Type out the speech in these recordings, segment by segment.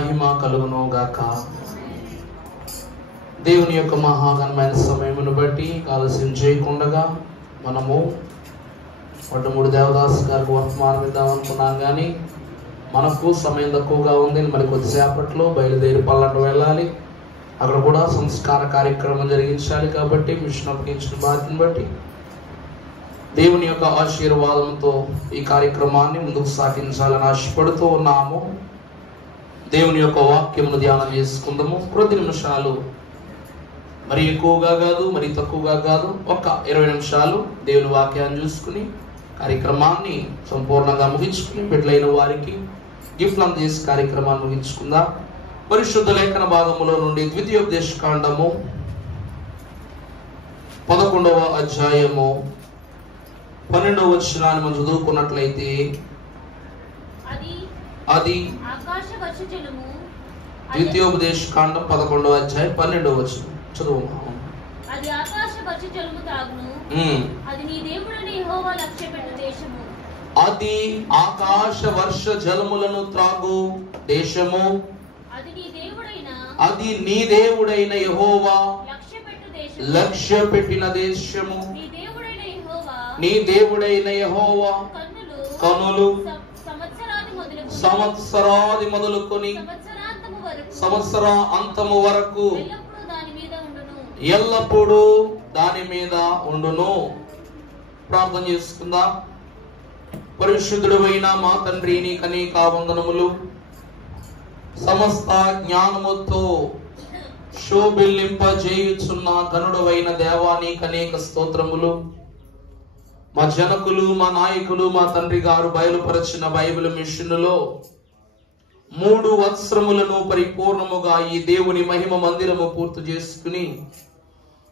మహిమ కలుగును గాక. దేవుని యొక్క మహాఘనమైన సమయమును బట్టి ఆలస్యం చేయకుండా మనము మొట్టమొదటి దేవదాస్ గారికి వర్తమానం ఇద్దాం అనుకున్నాం, కానీ మనకు సమయం తక్కువగా ఉంది. మరి కొద్దిసేపట్లో బయలుదేరి పల్లంటు వెళ్ళాలి. అక్కడ కూడా సంస్కార కార్యక్రమం జరిగించాలి. కాబట్టి మిషన్ అప్పగించిన బాధ్యతను బట్టి దేవుని యొక్క ఆశీర్వాదంతో ఈ కార్యక్రమాన్ని ముందుకు సాగించాలని ఆశపడుతూ ఉన్నాము. దేవుని యొక్క వాక్యమును ధ్యానం చేసుకుందాము. కొద్ది నిమిషాలు, మరి ఎక్కువగా కాదు, మరి తక్కువగా కాదు, ఒక 20 నిమిషాలు దేవుని వాక్యాన్ని చూసుకుని కార్యక్రమాన్ని సంపూర్ణంగా ముగించుకుని బిడ్డలైన వారికి గిఫ్ట్లు అందజేసి కార్యక్రమాన్ని ముగించుకుందాం. పరిశుద్ధ లేఖన భాగములో నుండి ద్వితీయోపదేశకాండము 11వ అధ్యాయము 12వ వచనాన్ని మనం చదువుకున్నట్లయితే, అది ద్వితీయోపదేశకాండం 11వ అధ్యాయం 12వ వచనం చదువు. అది ఆకాశ వర్ష జలము తాగును, అది నీ దేవుడైన యెహోవా లక్ష్యపెట్టు దేశము. అది ఆకాశ వర్ష జలములను త్రాగు దేశము, అది నీ దేవుడైన యెహోవా లక్ష్య పెట్టిన దేశము. నీ దేవుడైన యెహోవా కన్నులు సంవత్సరాది మొదలుకొని సంవత్సర అంతము వరకు ఎల్లప్పుడూ దాని మీద ఉండును. ప్రార్థన చేసుకుందాం. పరిశుద్ధుడైన మా తండ్రి, నీకు అనేక వందనములు. సమస్త జ్ఞానముతో శోభిల్లింపజేయుచున్న ధనుడవైన దేవా, నీకు అనేక స్తోత్రములు. మా జనకులు, మా నాయకులు, మా తండ్రి గారు బయలుపరచిన బైబిల్ మిషన్లో 3 వత్సరములను పరిపూర్ణముగా ఈ దేవుని మహిమ మందిరము పూర్తి చేసుకుని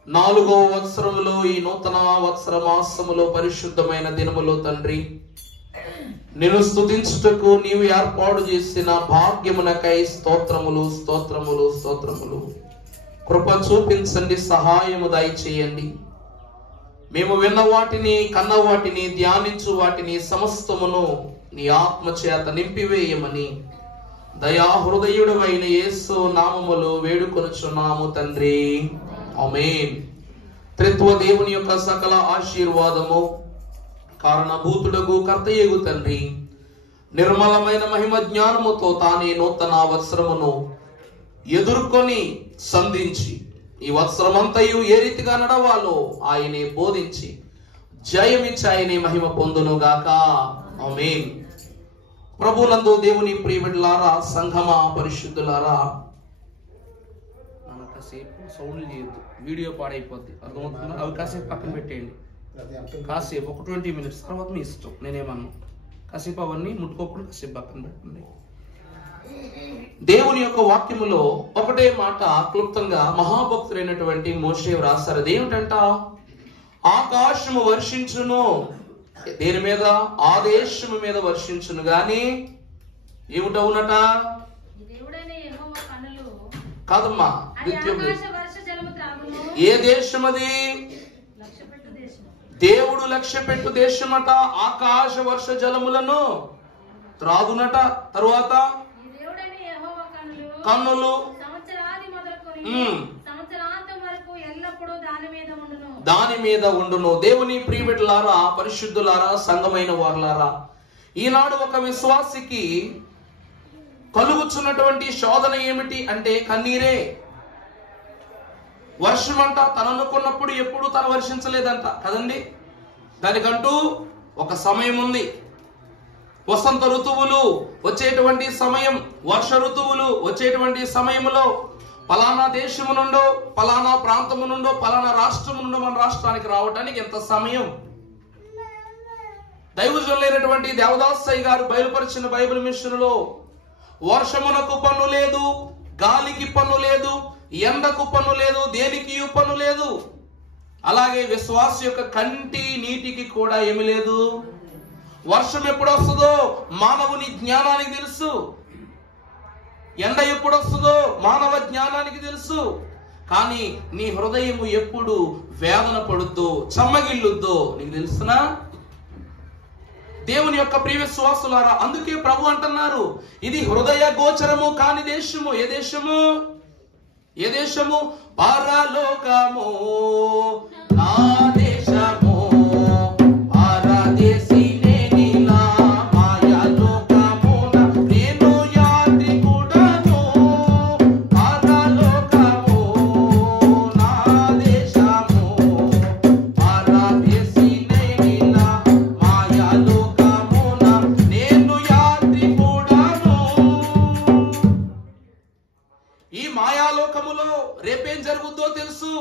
4వ వత్సరములో ఈ నూతన వత్సర మాసములో పరిశుద్ధమైన దినములో తండ్రి నిన్ను స్తుతించుటకు నీవు ఏర్పాటు చేసిన భాగ్యమునకై స్తోత్రములు, స్తోత్రములు, స్తోత్రములు. కృప చూపించండి, సహాయము దయచేయండి. మేము విన్న వాటిని, కన్న వాటిని, ధ్యానించు వాటిని సమస్తమును నీ ఆత్మ చేత నింపివేయమని దయా హృదయుడవైన యేసు నామములో వేడుకొనుచున్నాము తండ్రి, ఆమేన్. త్రిత్వ దేవుని యొక్క సకల ఆశీర్వాదము, కారణభూతుడగు కర్తయ్యగు తండ్రి నిర్మలమైన మహిమ జ్ఞానముతో తానే నూతన వత్సరమును ఎదుర్కొని సంధించి ఈ వత్సరమంతయు ఏ రీతిగా నడవాలో ఆయనే బోధించి జయమిచ్చి ఆయనే మహిమ పొందును గాక, ఆమేన్. ప్రభునందు దేవుని ప్రియబిడ్డలారా, సంఘమా, పరిశుద్ధులారా, కాసేపు సౌండ్ చేయొద్దు, వీడియో పాడైపోద్ది, అర్థమవుతుందా? అవి కాసేపు పక్కన పెట్టేయండి. కాసేపు ఒక 20 మినిట్స్ తర్వాత మీ ఇష్టం, నేనేమన్నా. కాసేపు అవన్నీ ముట్టుకోకుండా కాసేపు పక్కన పెట్టండి. దేవుని యొక్క వాక్యములో ఒకటే మాట క్లుప్తంగా మహాభక్తుడైనటువంటి మోషే వ్రాసారు. అదేమిటంట? ఆకాశము వర్షించును, దేని మీద? ఆ దేశము మీద వర్షించును గాని ఏమిటవునట? కాదమ్మా, ఏ దేశం అది? దేవుడు లక్ష్య పెట్టు దేశమట. ఆకాశ వర్ష జలములను త్రాగునట. తరువాత కన్నులు దాని మీద ఉండును. దేవుని ప్రియబిడ్డలారా, పరిశుద్ధులారా, సంఘమైన వారులారా, ఈనాడు ఒక విశ్వాసికి కలుగుచున్నటువంటి శోధన ఏమిటి అంటే కన్నీరే. వర్షం అంట తను అనుకున్నప్పుడు ఎప్పుడు తను వర్షించలేదంట కదండి. దానికంటూ ఒక సమయం ఉంది. వసంత ఋతువులు వచ్చేటువంటి సమయం, వర్ష ఋతువులు వచ్చేటువంటి సమయంలో పలానా దేశము నుండో, పలానా ప్రాంతము నుండో, పలానా రాష్ట్రము నుండో మన రాష్ట్రానికి రావడానికి ఎంత సమయం. దైవజనులైనటువంటి దేవదాసయ్య గారు బయలుపరిచిన బైబిల్ మిషన్లో వర్షమునకు పన్ను లేదు, గాలికి పన్ను లేదు, ఎండకు పన్ను లేదు, దేనికి పన్ను లేదు. అలాగే విశ్వాస యొక్క కంటి నీటికి కూడా ఏమి లేదు. వర్షం ఎప్పుడు వస్తుందో మానవుని జ్ఞానానికి తెలుసు, ఎండ ఎప్పుడు వస్తుందో మానవ జ్ఞానానికి తెలుసు. కానీ నీ హృదయము ఎప్పుడు వేదన పడుద్దో, చెమ్మగిల్లుద్దో నీకు తెలుసునా? దేవుని యొక్క ప్రియ విశ్వాసులారా, అందుకే ప్రభు అంటున్నారు, ఇది హృదయ గోచరము కాని దేశము. ఏ దేశము? ఏ దేశము? పరలోకము నా దేశము, పరదేశి నేనిలా మాయాలోకమున నేను యాత్రికుడను. పరలోకము నా దేశము, పరదేశి నేనిలా మాయాలోకమున నేను యాత్రికుడను. ఈ మాయాలోకములో రేపేం జరుగుద్దో తెలుసు,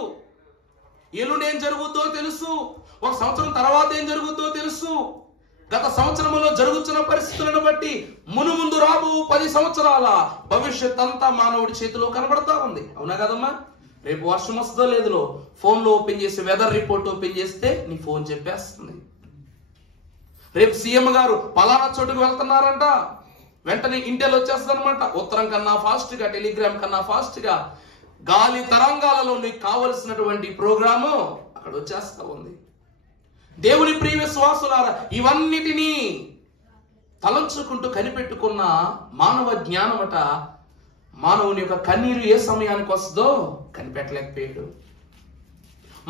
ఎల్లుండేం జరుగుద్దో తెలుసు, ఒక సంవత్సరం తర్వాత ఏం జరుగుద్దో తెలుసు. గత సంవత్సరంలో జరుగుతున్న పరిస్థితులను బట్టి మునుముందు రాబో 10 సంవత్సరాల భవిష్యత్ అంతా మానవుడి చేతిలో కనబడతా ఉంది. అవునా కదమ్మా? రేపు వర్షం వస్తుందో లేదులో ఫోన్లో ఓపెన్ చేసి వెదర్ రిపోర్ట్ ఓపెన్ చేస్తే నీ ఫోన్ చెప్పేస్తుంది. రేపు సీఎం గారు పలానా చోటుకు వెళ్తున్నారంట, వెంటనే ఇంటెల్ వచ్చేస్తుంది అనమాట. ఉత్తరం కన్నా ఫాస్ట్ గా, టెలిగ్రామ్ కన్నా ఫాస్ట్ గా గాలి తరంగాలలో నీకు కావలసినటువంటి ప్రోగ్రాము అక్కడ వచ్చేస్తా ఉంది. దేవుని ప్రియ విశ్వాసులారా, ఇవన్నిటినీ తలంచుకుంటూ కనిపెట్టుకున్న మానవ జ్ఞానమట మానవుని యొక్క కన్నీరు ఏ సమయానికి వస్తుందో కనిపెట్టలేకపోయాడు.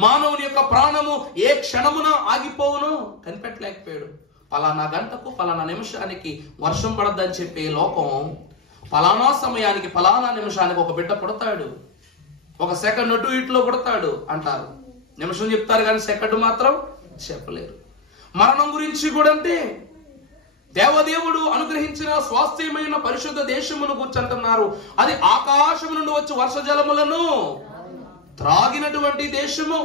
మానవుని యొక్క ప్రాణము ఏ క్షణమున ఆగిపోవునో కనిపెట్టలేకపోయాడు. పలానా గంటకు పలానా నిమిషానికి వర్షం పడద్దని చెప్పే లోకం పలానా సమయానికి పలానా నిమిషానికి ఒక బిడ్డ పుడతాడు, ఒక సెకండ్ అటు ఇట్లో పుడతాడు అంటారు. నిమిషం చెప్తారు కానీ సెకండ్ మాత్రం చెప్పలేరు. మరణం గురించి కూడా అంతే. దేవదేవుడు అనుగ్రహించిన స్వాస్థ్యమైన పరిశుద్ధ దేశమును కూర్చుంటున్నారు. అది ఆకాశము నుండి వచ్చి వర్ష జలములను త్రాగినటువంటి దేశము.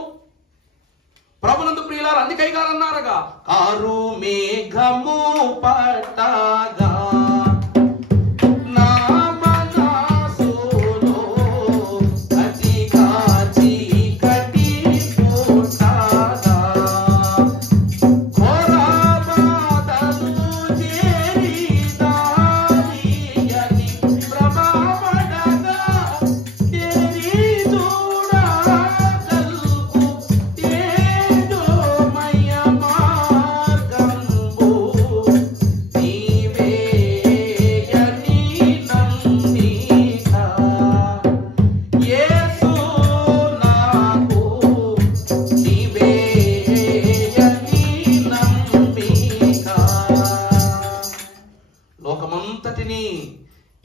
ప్రభునందు ప్రియులారా, అందుకై గారు అన్నారుగా, కారు మేఘము పట్టగా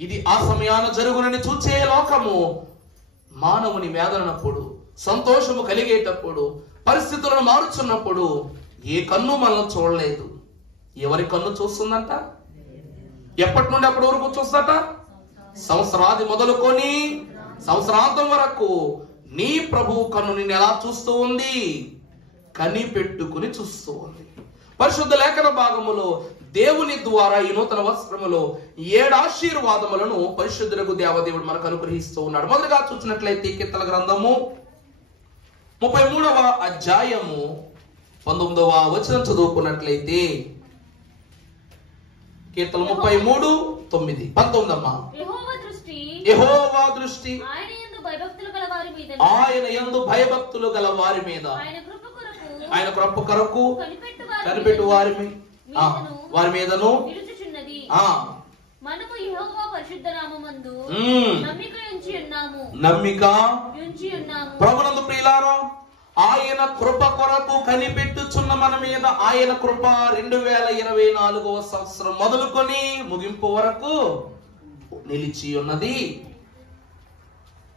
ఇది ఆ సమయాన జరుగునని చూచే లోకము మానవుని వేదనప్పుడు, సంతోషము కలిగేటప్పుడు, పరిస్థితులను మారుచున్నప్పుడు ఏ కన్ను మనల్ని చూడలేదు. ఎవరి కన్ను చూస్తుందంట? ఎప్పటి నుండి అప్పటి వరకు చూస్తట? సంవత్సరాది మొదలుకొని సంవత్సరాంతం వరకు నీ ప్రభువు కన్ను నిన్ను ఎలా చూస్తూ ఉంది? కనిపెట్టుకుని చూస్తూ ఉంది. పరిశుద్ధ లేఖన భాగములో దేవుని ద్వారా ఈ నూతన వస్త్రములో 7 ఆశీర్వాదములను పరిశుద్ధులకు దేవదేవుడు మనకు అనుగ్రహిస్తూ ఉన్నాడు. మొదలుగా చూసినట్లయితే కీర్తన గ్రంథము 33వ అధ్యాయము 19వ వచనం చదువుకున్నట్లయితే, కీర్తన 33:9 19 అమ్మా. యెహోవా దృష్టి ఆయన యందు భయభక్తులు గల వారి మీద, ఆయన కృప కొరకు కనిపెట్టు వారి మీదను మనము యెహోవా పరిశుద్ధ నామమందు నమ్మిక ప్రభునందు ప్రియులారా, ఆయన కృప కొరకు కనిపెట్టుచున్న మన మీద ఆయన కృప 2024వ సంవత్సరం మొదలుకొని ముగింపు వరకు నిలిచి ఉన్నది.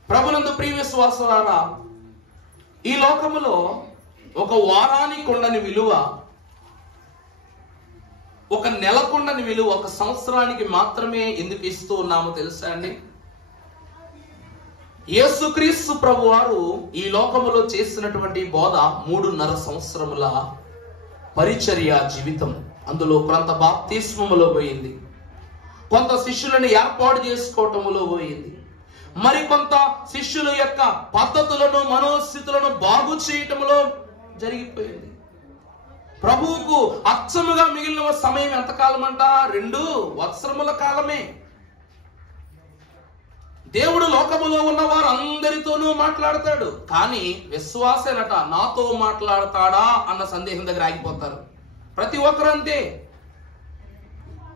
ప్రభునందు ప్రియ విశ్వాసులారా, ఈ లోకములో ఒక వారానికి ఉండని విలువ, ఒక నెలకుండని విలువ ఒక సంవత్సరానికి మాత్రమే ఎందుకు ఇస్తూ ఉన్నామో తెలుసా అండి? యేసుక్రీస్తు ప్రభువారు ఈ లోకములో చేసినటువంటి బోధ 3.5 సంవత్సరముల పరిచర్య జీవితం. అందులో కొంత బాప్తిస్మములో పోయింది, కొంత శిష్యులను ఏర్పాటు చేసుకోవటములో పోయింది, మరి కొంత శిష్యుల యొక్క పద్ధతులను మనోస్థితులను బాగు చేయటములో జరిగిపోయింది. ప్రభువుకు అచ్చముగా మిగిలిన సమయం ఎంతకాలం అంట? 2 సంవత్సరముల కాలమే. దేవుడు లోకములో ఉన్న వారు అందరితోనూ మాట్లాడతాడు, కానీ విశ్వాసేనట నాతో మాట్లాడతాడా అన్న సందేహం దగ్గర ఆగిపోతారు. ప్రతి ఒక్కరు అంతే.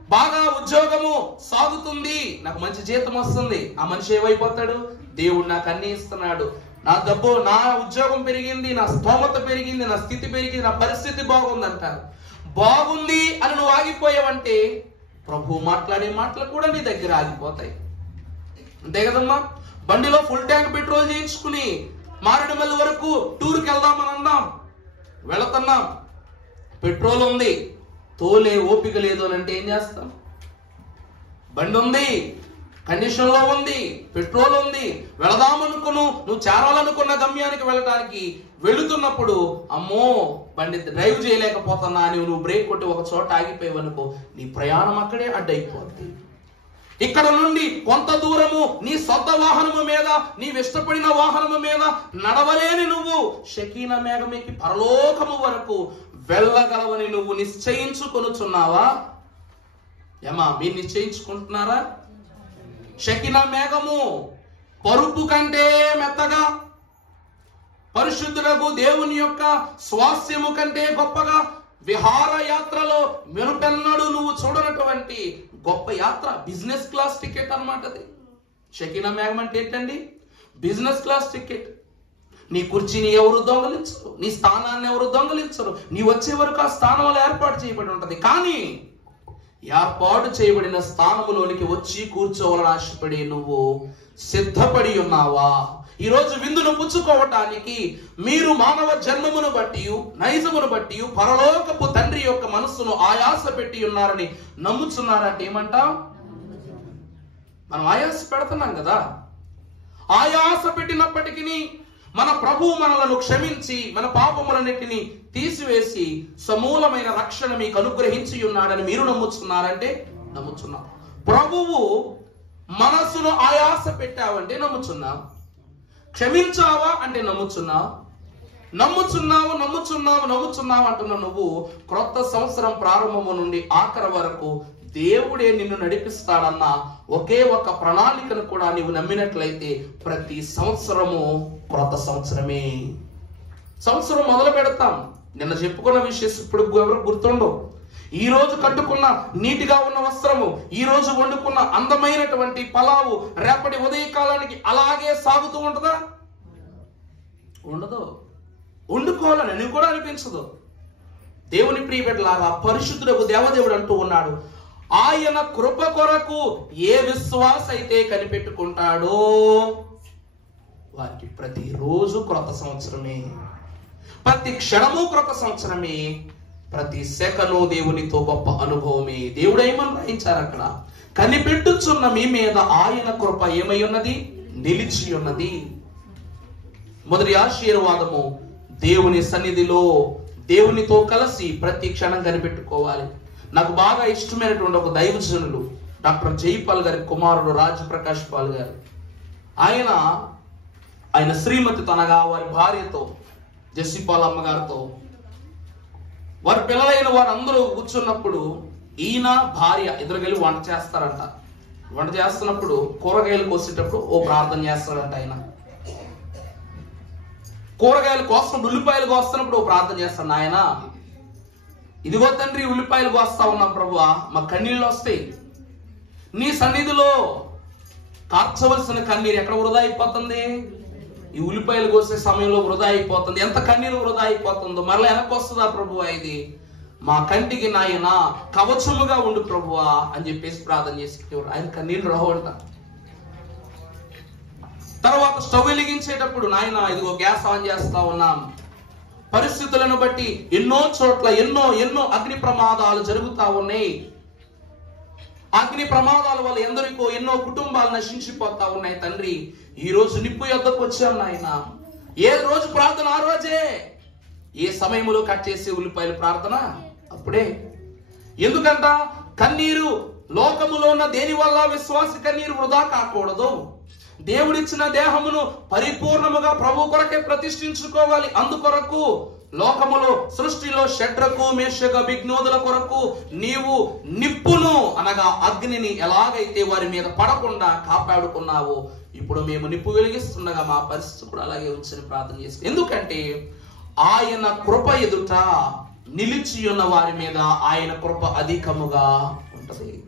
బాగా ఉద్యోగము సాగుతుంది, నాకు మంచి జీతం వస్తుంది. ఆ మనిషి ఏమైపోతాడు? దేవుడు నాకు అన్ని ఇస్తున్నాడు, నా డబ్బు, నా ఉద్యోగం పెరిగింది, నా స్తోమత పెరిగింది, నా స్థితి పెరిగింది, నా పరిస్థితి బాగుంది అంటారు. బాగుంది అని నువ్వు ఆగిపోయావంటే ప్రభు మాట్లాడే మాటలు కూడా నీ దగ్గర ఆగిపోతాయి. అంతే కదమ్మా. బండిలో ఫుల్ ట్యాంక్ పెట్రోల్ చేయించుకుని మారేడుమల్లి వరకు టూర్కి వెళ్దామని అన్నాం, వెళుతున్నాం, పెట్రోల్ ఉంది, తోలే ఓపిక లేదు అని అంటే ఏం చేస్తాం? బండి ఉంది, కండిషన్ లో ఉంది, పెట్రోల్ ఉంది, వెళదామనుకును, నువ్వు చేరాలనుకున్న గమ్యానికి వెళ్ళడానికి వెళుతున్నప్పుడు అమ్మో బండి డ్రైవ్ చేయలేకపోతున్నా అని నువ్వు బ్రేక్ కొట్టి ఒక చోట ఆగిపోయావనుకో, నీ ప్రయాణం అక్కడే అడ్డైపోద్ది. ఇక్కడ నుండి కొంత దూరము నీ సొంత వాహనము మీద, నీవు ఇష్టపడిన వాహనము మీద నడవలేని నువ్వు షకీనా మేఘమేకి పరలోకము వరకు వెళ్ళగలవని నువ్వు నిశ్చయించుకొనుచున్నావా? ఏమా మీరు నిశ్చయించుకుంటున్నారా? షకీనా మేఘము పరుపు కంటే మెత్తగా, పరిశుద్ధులకు దేవుని యొక్క స్వాస్యము కంటే గొప్పగా, విహారయాత్రలో మెరుపెన్నడు నువ్వు చూడనటువంటి గొప్ప యాత్ర, బిజినెస్ క్లాస్ టికెట్ అన్నమాట అది. షకీనా మేఘం అంటే ఏంటండి? Business class ticket. నీ కుర్చీని ఎవరు దొంగలించరు, నీ స్థానాన్ని ఎవరు దొంగలించరు, నీ వచ్చే వరకు ఆ స్థానంలో ఏర్పాటు చేయబడి ఉంటది. కానీ ఏర్పాటు చేయబడిన స్థానములోనికి వచ్చి కూర్చోవాలని ఆశపడి నువ్వు సిద్ధపడి ఉన్నావా? ఈ రోజు విందును పుచ్చుకోవటానికి మీరు మానవ జన్మమును బట్టి, నైజమును బట్టి పరలోకపు తండ్రి యొక్క మనస్సును ఆయాస పెట్టి ఉన్నారని నమ్ముచున్నారంటే ఏమంటాం? మనం ఆయాస పెడుతున్నాం కదా. ఆయాస పెట్టినప్పటికీ మన ప్రభువు మనలను క్షమించి మన పాపములన్నిటిని తీసివేసి సమూలమైన రక్షణ మీకు అనుగ్రహించి ఉన్నాడని మీరు నమ్ముచున్నారంటే నమ్ముచున్నాం. ప్రభువు మనస్సును ఆయాస పెట్టావంటే నమ్ముచున్నాం. క్షమించావా అంటే నమ్ముచున్నావు. నమ్ముచున్నావు అంటున్నా నువ్వు. క్రొత్త సంవత్సరం ప్రారంభము నుండి ఆఖరి వరకు దేవుడే నిన్ను నడిపిస్తాడన్న ఒకే ఒక ప్రణాళికను కూడా నీవు నమ్మినట్లయితే ప్రతి సంవత్సరము క్రొత్త సంవత్సరమే. సంవత్సరం మొదలు పెడతాం. నిన్న చెప్పుకున్న విషయం ఇప్పుడు ఎవరు గుర్తుండవు. ఈ రోజు కట్టుకున్న నీటిగా ఉన్న వస్త్రము, ఈ రోజు వండుకున్న అందమైనటువంటి పలావు రేపటి ఉదయకాలానికి అలాగే సాగుతూ ఉంటుందా? ఉండదు. వండుకోవాలని అని కూడా అనిపించదు. దేవుని ప్రియబిడ్డలారా, పరిశుద్ధుడకు దేవదేవుడు అంటూ ఉన్నాడు, ఆయన కృప కొరకు ఏ విశ్వాస అయితే కనిపెట్టుకుంటాడో వారికి ప్రతిరోజు క్రొత్త సంవత్సరమే, ప్రతి క్షణము క్రొత్త సంవత్సరమే, ప్రతి సెకను దేవునితో గొప్ప అనుభవమే. దేవుడు ఏమని రాయించారు అక్కడ? కనిపెట్టుచున్న మీ మీద ఆయన కృప ఏమై ఉన్నది? నిలిచి ఉన్నది. మొదటి ఆశీర్వాదము, దేవుని సన్నిధిలో దేవునితో కలిసి ప్రతి క్షణం కనిపెట్టుకోవాలి. నాకు బాగా ఇష్టమైనటువంటి ఒక దైవజనులు డాక్టర్ జైపాల్ గారి కుమారుడు రాజప్రకాష్ పాల్ గారు. ఆయన శ్రీమతి తనగా వారి భార్యతో, జెసిపాల్ అమ్మగారితో, వారి పిల్లలైన వారందరూ కూర్చున్నప్పుడు ఈయన భార్య ఎదురుగెళ్ళి వంట చేస్తారంట. వంట చేస్తున్నప్పుడు కూరగాయలు కోసేటప్పుడు ఓ ప్రార్థన చేస్తాడంట. ఆయన కూరగాయలు కోస్తున్నప్పుడు, ఉల్లిపాయలు కోస్తున్నప్పుడు ఓ ప్రార్థన చేస్తాడు. ఆయన ఇదిగో తండ్రి, ఉల్లిపాయలు కోస్తా ఉన్నాం ప్రభువా, మా కన్నీళ్ళు వస్తాయి, నీ సన్నిధిలో కార్చవలసిన కన్నీరు ఎక్కడ వృధా అయిపోతుంది? ఈ ఉల్లిపాయలు కోసే సమయంలో వృధా అయిపోతుంది. ఎంత కన్నీరు వృధా అయిపోతుందో మరలా వెనక్కి వస్తుందా ప్రభువా? ఇది మా కంటికి నాయన కవచముగా ఉండు ప్రభువా అని చెప్పేసి ప్రార్థన చేసి ఆయన కన్నీళ్ళు రావంట. తర్వాత స్టవ్ వెలిగించేటప్పుడు, నాయన ఇదిగో గ్యాస్ ఆన్ చేస్తా ఉన్నాం, పరిస్థితులను బట్టి ఎన్నో చోట్ల ఎన్నో అగ్ని ప్రమాదాలు జరుగుతా ఉన్నాయి. అగ్ని ప్రమాదాల వల్ల ఎందరికో ఎన్నో కుటుంబాలు నశించిపోతా ఉన్నాయి. తండ్రి, ఈ రోజు నిప్పు యొద్దకు వచ్చాం నాయన. ఏ రోజు ప్రార్థన ఆ రోజే, ఏ సమయంలో కట్ చేసే ఉల్లిపాయలు ప్రార్థన అప్పుడే. ఎందుకంట? కన్నీరు లోకములో ఉన్న దేని వల్ల విశ్వాస కన్నీరు వృధా కాకూడదు. దేవుడిచ్చిన దేహమును పరిపూర్ణముగా ప్రభు కొరకే ప్రతిష్ఠించుకోవాలి. అందుకొరకు లోకములో సృష్టిలో షడ్రకు మేషక అభిజ్ఞోదుల కొరకు నీవు నిప్పును అనగా అగ్నిని ఎలాగైతే వారి మీద పడకుండా కాపాడుకున్నావో, ఇప్పుడు మేము నిప్పు వెలిగిస్తుండగా మా పరిస్థితి కూడా అలాగే ఉంచని ప్రార్థన చేస్తాం. ఎందుకంటే ఆయన కృప ఎదుట నిలిచి ఉన్న వారి మీద ఆయన కృప అధికముగా ఉంటుంది. ఉంటుంది.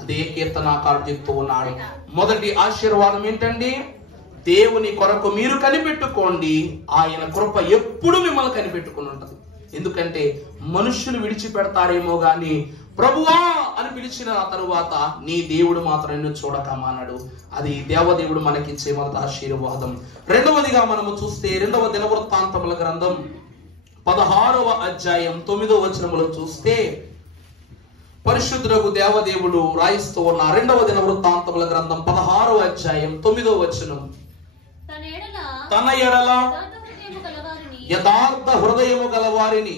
అదే కీర్తనాకారుడు చెప్తూ ఉన్నాడు. మొదటి ఆశీర్వాదం ఏంటండి? దేవుని కొరకు మీరు కనిపెట్టుకోండి, ఆయన కృప ఎప్పుడు మిమ్మల్ని కనిపెట్టుకుని ఉంటుంది. ఎందుకంటే మనుషులు విడిచిపెడతారేమో గాని ప్రభువా అని పిలిచిన తరువాత నీ దేవుడు మాత్రం నిన్ను చూడకమానడు. అది దేవదేవుడు మనకిచ్చే మొదటి ఆశీర్వాదం. రెండవదిగా మనము చూస్తే 2వ దినవృత్తాంతముల గ్రంథం 16వ అధ్యాయం 9వ వచనములో చూస్తే పరిశుద్ధులకు దేవదేవుడు రాయిస్తూ ఉన్న 2వ దినవృత్తాంతముల గ్రంథం 16వ అధ్యాయం 9వ వచనం, తన ఎడల యథార్థ హృదయము గలవారిని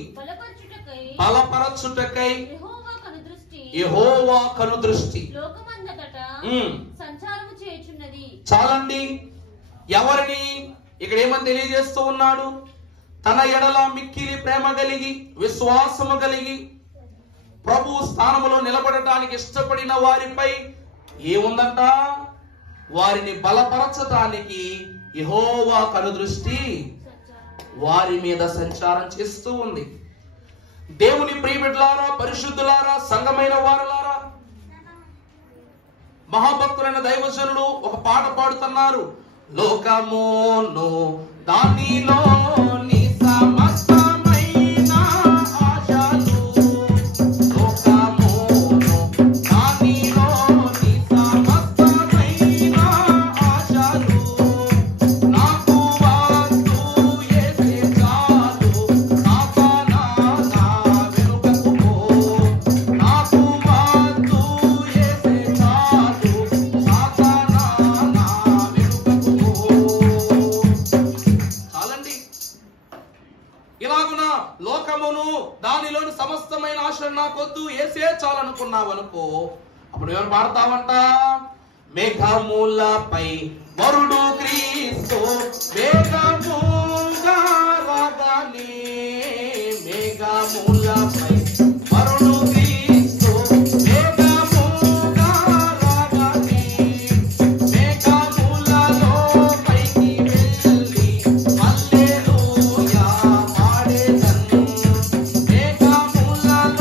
బలపరచుటకై యెహోవా కనుదృష్టి. చాలండి. ఎవరిని ఇక్కడ ఏమని తెలియజేస్తూ ఉన్నాడు? తన ఎడల మిక్కిలి ప్రేమ కలిగి విశ్వాసము కలిగి ప్రభు స్థానములో నిలబడటానికి ఇష్టపడిన వారిపై ఏముందంట? వారిని బలపరచటానికి యెహోవా కనుదృష్టి వారి మీద సంచారం చేస్తూ ఉంది. దేవుని ప్రియబిడ్డలారా, పరిశుద్ధులారా, సంఘమైన వారలారా, మహాభక్తులైన దైవజనులు ఒక పాట పాడుతున్నారు. లోకమును దానిలోని సమస్తమైన ఆశలు, లోకమును దానిలోని సమస్తమైన ఆశలు, నాకు వద్దు యేసే చాలు, సాతానా నా వెనుకకు పో. నాకు వద్దు యేసే చాలు, సాతానా నా వెనుకకు పో. చాలండి. ఇలాగున లోకమును దానిలోని సమస్తమైన ఆశలు నాకొద్దు, యేసే చాలనుకున్నావనుకో, అప్పుడు ఎవరు పాడతావంట? మేఘములపై వరుడు క్రీస్తు వేగముగా రాగానే, మేఘములపై వరుడు క్రీస్తు వేగముగా రాగానే, మేఘములలో పైకి వెళ్ళి హల్లెలూయా పాడేదను. మేఘములలో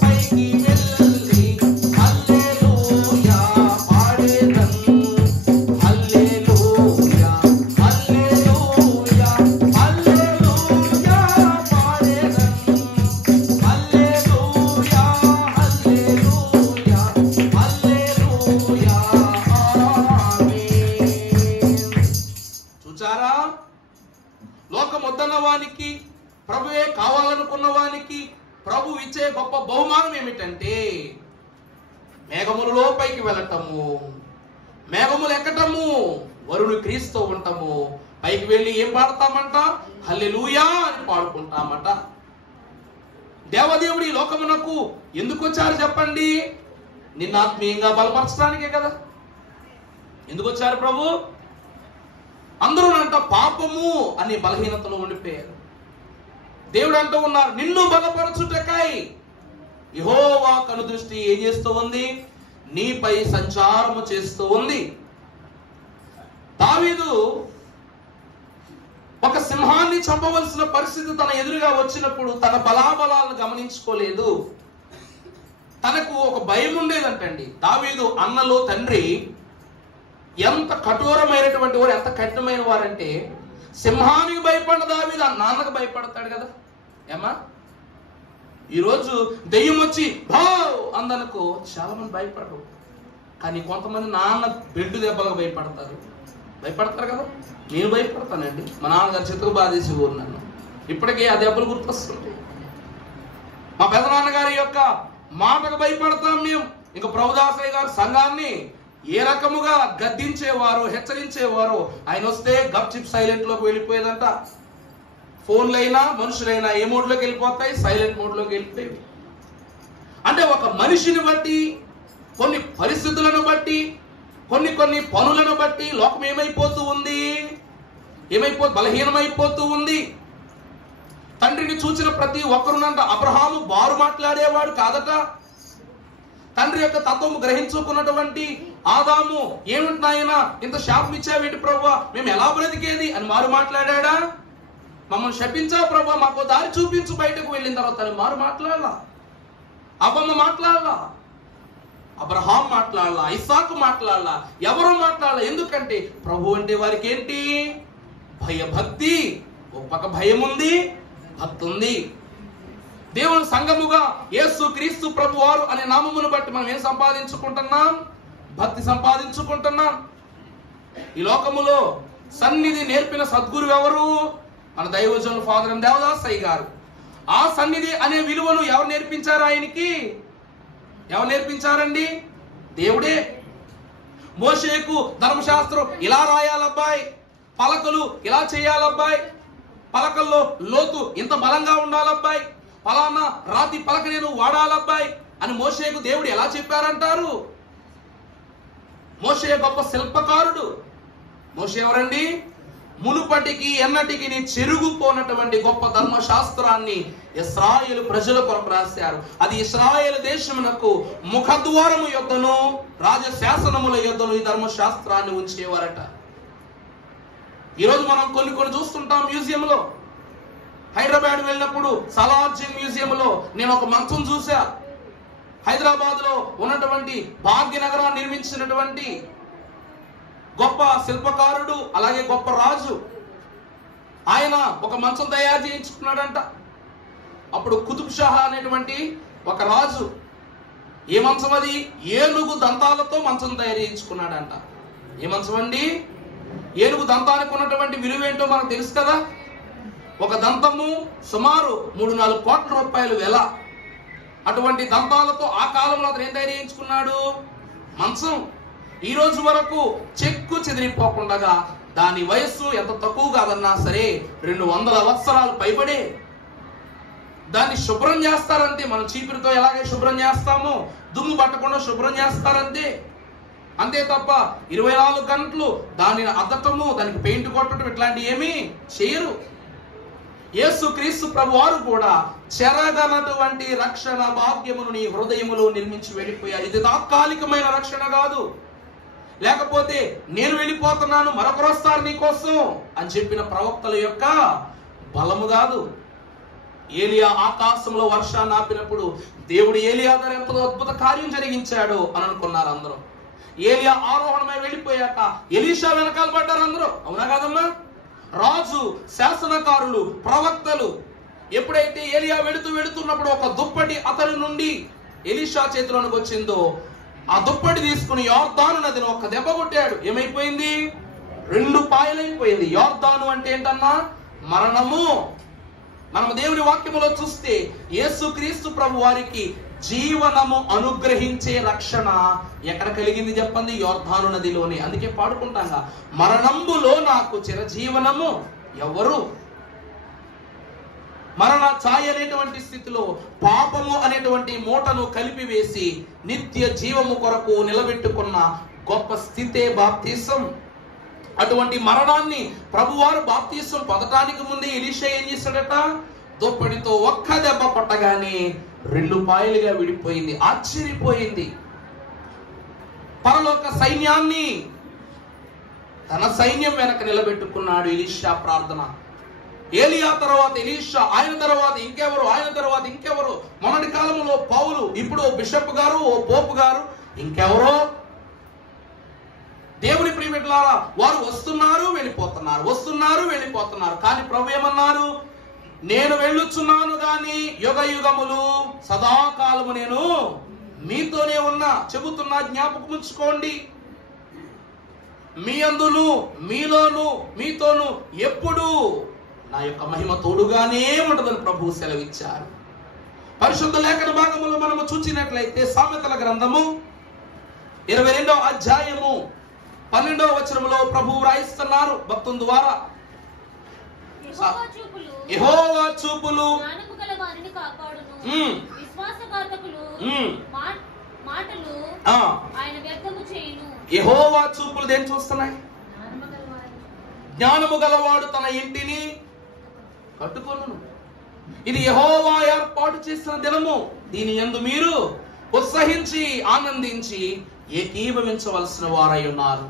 పైకి వెళ్ళి హల్లెలూయా పాడేదను. హల్లెలూయా హల్లెలూయా హల్లెలూయా పాడేదను. హల్లెలూయా హల్లెలూయా హల్లెలూయా ఆమేన్. చూచారా? లోకం వద్దన్న వానికి, ప్రభువే కావాలనుకున్న వానికి ప్రభు ఇచ్చే గొప్ప బహుమానం ఏమిటంటే మేఘములలో పైకి వెళ్ళటము, మేఘములు ఎక్కటము, వరుడు క్రీస్తు ఉండటము. పైకి వెళ్ళి ఏం పాడతామంట? హల్లెలూయా అని పాడుకుంటామట. దేవదేవుడు ఈ లోకమునకు ఎందుకు వచ్చారు చెప్పండి? నిన్ను ఆత్మీయంగా బలపరచడానికే కదా. ఎందుకు వచ్చారు ప్రభు? అందరూ అంట పాపము అనే బలహీనతలో ఉండిపోయారు. దేవుడు అంటూ ఉన్నారు, నిన్ను బలపరచుటకై యెహోవా కనుదృష్టి ఏం చేస్తూ ఉంది? నీపై సంచారము చేస్తూ ఉంది. దావీదు ఒక సింహాన్ని చంపవలసిన పరిస్థితి తన ఎదురుగా వచ్చినప్పుడు తన బలాబలాలను గమనించుకోలేదు. తనకు ఒక భయం ఉండేదంటండి. దావీదు అన్నలో తండ్రి ఎంత కఠోరమైనటువంటి వారు, ఎంత కఠినమైన వారంటే సింహానికి భయపడిన దావీదు ఆ నాన్నకు భయపడతాడు కదా. ఏమా ఈరోజు దెయ్యం వచ్చి భావ్ అందనుకో చాలా మంది భయపడరు, కానీ కొంతమంది నాన్న బెడ్డు దెబ్బలకు భయపడతారు కదా. నేను భయపడతానండి. మా నాన్నగారు చితుకు బాధేసి ఊరు నన్ను, ఇప్పటికే ఆ దెబ్బలు గుర్తొస్తుంటాయి. మా పెదనాన్నగారి యొక్క మాటకు భయపడతాం మేము. ఇంకా ప్రభుదాసయ్య గారు సంఘాన్ని ఏ రకముగా గద్దించేవారు, హెచ్చరించేవారు. ఆయన వస్తే గప్ చిప్ సైలెంట్ లోకి వెళ్ళిపోయేదంట. ఫోన్లైనా మనుషులైనా ఏ మోడ్లోకి వెళ్ళిపోతాయి? సైలెంట్ మోడ్లోకి వెళ్ళిపోయేవి. అంటే ఒక మనిషిని బట్టి, కొన్ని పరిస్థితులను బట్టి, కొన్ని పనులను బట్టి లోకం ఏమైపోతూ ఉంది? బలహీనమైపోతూ ఉంది. తండ్రిని చూసిన ప్రతి ఒక్కరునంట అబ్రహాము బారు మాట్లాడేవాడు కాదట. తండ్రి యొక్క తత్వము గ్రహించుకున్నటువంటి ఆదాము ఏమిటి నాయన ఇంత శాపం ఇచ్చావేంటి ప్రభువా, మేము ఎలా బ్రతికేది అని మారు మాట్లాడా? మమ్మల్ని శపించావు ప్రభువా, మాకు దారి చూపించు బయటకు వెళ్ళిన తర్వాత మారు మాట్లాడాలా? అబ్బమ్మ మాట్లాడాలా? అబ్రహాం మాట్లాడాల, ఇస్సాకు మాట్లాడాల, ఎవరు మాట్లాడాల? ఎందుకంటే ప్రభు అంటే వారికి ఏంటి? భయభక్తి. ఒక్క భయం ఉంది, భక్తి ఉంది. దేవుని సంఘముగా యేసు క్రీస్తు ప్రభు వారు అనే నామమును బట్టి మనం ఏం సంపాదించుకుంటున్నాం? భక్తి సంపాదించుకుంటున్నాం. ఈ లోకములో సన్నిధి నేర్పిన సద్గురు ఎవరు? మన దైవజనులు ఫాదర్ ఎం దేవదాస్ అయ్య గారు. ఆ సన్నిధి అనే విలువను ఎవరు నేర్పించారు ఆయనకి? ఎవరు నేర్పించారండి? దేవుడే. మోషేకు ధర్మశాస్త్రం ఇలా రాయాలబ్బాయి, పలకలు ఇలా చేయాలబ్బాయి, పలకల్లో లోతు ఇంత బలంగా ఉండాలబ్బాయి, ఫలానా రాతి పలక నేను వాడాలబ్బాయి అని మోషేకు దేవుడు ఎలా చెప్పారంటారు? మోషే గొప్ప శిల్పకారుడు. మోషే ఎవరండి? మునుపటికి ఎన్నటికి చెరుగుపోనటువంటి గొప్ప ధర్మశాస్త్రాన్ని ఇశ్రాయేలు ప్రజల కొరకు రాశారు. అది ఇశ్రాయేలు దేశమునకు ముఖద్వారము యొద్దను రాజశాసనముల యొద్దను ఈ ధర్మశాస్త్రాన్ని ఉంచేవారట. ఈరోజు మనం కొన్ని చూస్తుంటాం మ్యూజియంలో. హైదరాబాద్ వెళ్ళినప్పుడు సలార్జంగ్ మ్యూజియంలో నేను ఒక మంచం చూసా. హైదరాబాద్ లో ఉన్నటువంటి భాగ్యనగరాన్ని నిర్మించినటువంటి గొప్ప శిల్పకారుడు, అలాగే గొప్ప రాజు, ఆయన ఒక మంచం తయారు చేయించుకున్నాడంట. అప్పుడు కుతుబ్ షా అనేటువంటి ఒక రాజు ఏ మంచం అది? ఏనుగు దంతాలతో మంచం తయారు చేయించుకున్నాడంట. ఏ మంచం అండి? ఏనుగు దంతానికి ఉన్నటువంటి విలువేంటో మనకు తెలుసు కదా. ఒక దంతము సుమారు 3-4 కోట్ల రూపాయలు వెల. అటువంటి దంతాలతో ఆ కాలంలో అతను ఏం తయారు చేయించుకున్నాడు? మంచం. ఈ రోజు వరకు చెక్కు చెదిరిపోకుండా దాని వయస్సు ఎంత తక్కువ కాదన్నా సరే 200 సంవత్సరాలు పైబడే. దాన్ని శుభ్రం చేస్తారంతే. మనం చీపురుతో ఎలాగే శుభ్రం చేస్తామో దుమ్ము పట్టకుండా శుభ్రం చేస్తారంతే. అంతే తప్ప 24 గంటలు దానిని అద్దటము, దానికి పెయింట్ కొట్టడం ఇట్లాంటి ఏమీ చేయరు. యేసు క్రీస్తు ప్రభు వారు కూడా చెరగనటువంటి రక్షణ భాగ్యమును నీ హృదయములో నిర్మించి వెళ్ళిపోయారు. ఇది తాత్కాలికమైన రక్షణ కాదు. లేకపోతే నేను వెళ్ళిపోతున్నాను మరొకరు వస్తారు నీకోసం అని చెప్పిన ప్రవక్తల యొక్క బలము కాదు. ఏలియా ఆకాశంలో వర్షాన్ని ఆపినప్పుడు దేవుడు ఏలియా ద్వారా ఎంతో అద్భుత కార్యం జరిగించాడు అని అనుకున్నారు అందరూ. ఏలియా ఆరోహణమై వెళ్ళిపోయాక ఎలీషా వెనకాల పడ్డారు అందరూ. అవునా కాదమ్మా? రాజు, శాసనకారులు, ప్రవక్తలు ఎప్పుడైతే ఏలియా వెళుతున్నప్పుడు ఒక దుప్పటి అతని నుండి ఎలీషా చేతిలోనికి వచ్చిందో ఆ దుప్పటి తీసుకుని యోర్దాను నదిని ఒక దెబ్బ కొట్టాడు. ఏమైపోయింది? 2 పాయలైపోయింది. యోర్దాను అంటే ఏంటన్నా? మరణము. మనం దేవుని వాక్యములో చూస్తే యేసు క్రీస్తు ప్రభు వారికి జీవనము అనుగ్రహించే రక్షణ ఎక్కడ కలిగింది చెప్పండి? యోర్దాను నదిలోనే. అందుకే పాడుకుంటాగా, మరణంబులో నాకు చిరజీవనము ఎవరు? మరణ ఛాయ అనేటువంటి స్థితిలో పాపము అనేటువంటి మూటను కలిపివేసి నిత్య జీవము కొరకు నిలబెట్టుకున్న గొప్ప స్థితే బాప్తిసం. అటువంటి మరణాన్ని ప్రభువారు బాప్తిసం పొందటానికి ముందే ఎలీషా ఏం చేశాడట? దుప్పటితో ఒక్క దెబ్బ కొట్టగానే 2 పాయలుగా విడిపోయింది. ఆశ్చర్యపోయింది. పరలోక సైన్యాన్ని తన సైన్యం వెనక నిలబెట్టుకున్నాడు ఎలీషా ప్రార్థన. ఏలియా తర్వాత ఎలీషా, ఆయన తర్వాత ఇంకెవరు, ఆయన తర్వాత ఇంకెవరు. మొన్నటి కాలంలో పౌలు, ఇప్పుడు బిషప్ గారు, ఓ పోపు గారు, ఇంకెవరో. దేవుని ప్రియమిట్లారా, వారు వస్తున్నారు వెళ్ళిపోతున్నారు, వస్తున్నారు వెళ్ళిపోతున్నారు. కానీ ప్రభు ఏమన్నారు? నేను వెళ్ళుచున్నాను గాని యుగ యుగములు సదాకాలము నేను మీతోనే ఉన్నా. చెబుతున్నా, జ్ఞాపకం ఉంచుకోండి. మీ అందును, మీలోను, మీతోను ఎప్పుడు నా యొక్క మహిమ తోడుగానే ఉంటుందని ప్రభువు సెలవిచ్చారు. పరిశుద్ధ లేఖన భాగములో మనము చూచినట్లయితే సామెతల గ్రంథము 22వ అధ్యాయము 12వ వచనములో ప్రభువు రాయిస్తున్నారు భక్తుల ద్వారా, యెహోవా చూపులు జ్ఞానము గల వారిని కాపాడును, విశ్వాసఘాతకులు మాటలు ఆయన వ్యర్థము చేయును. యెహోవా చూపులు దేని చూస్తున్నాయి? జ్ఞానము గలవాడు తన ఇంటిని కట్టుకొనును. ఇది యెహోవా ఏర్పాటు చేసిన దినము. దీని యందు మీరు ఉత్సహించి ఆనందించి ఏకీభవించవలసిన వారై ఉన్నారు.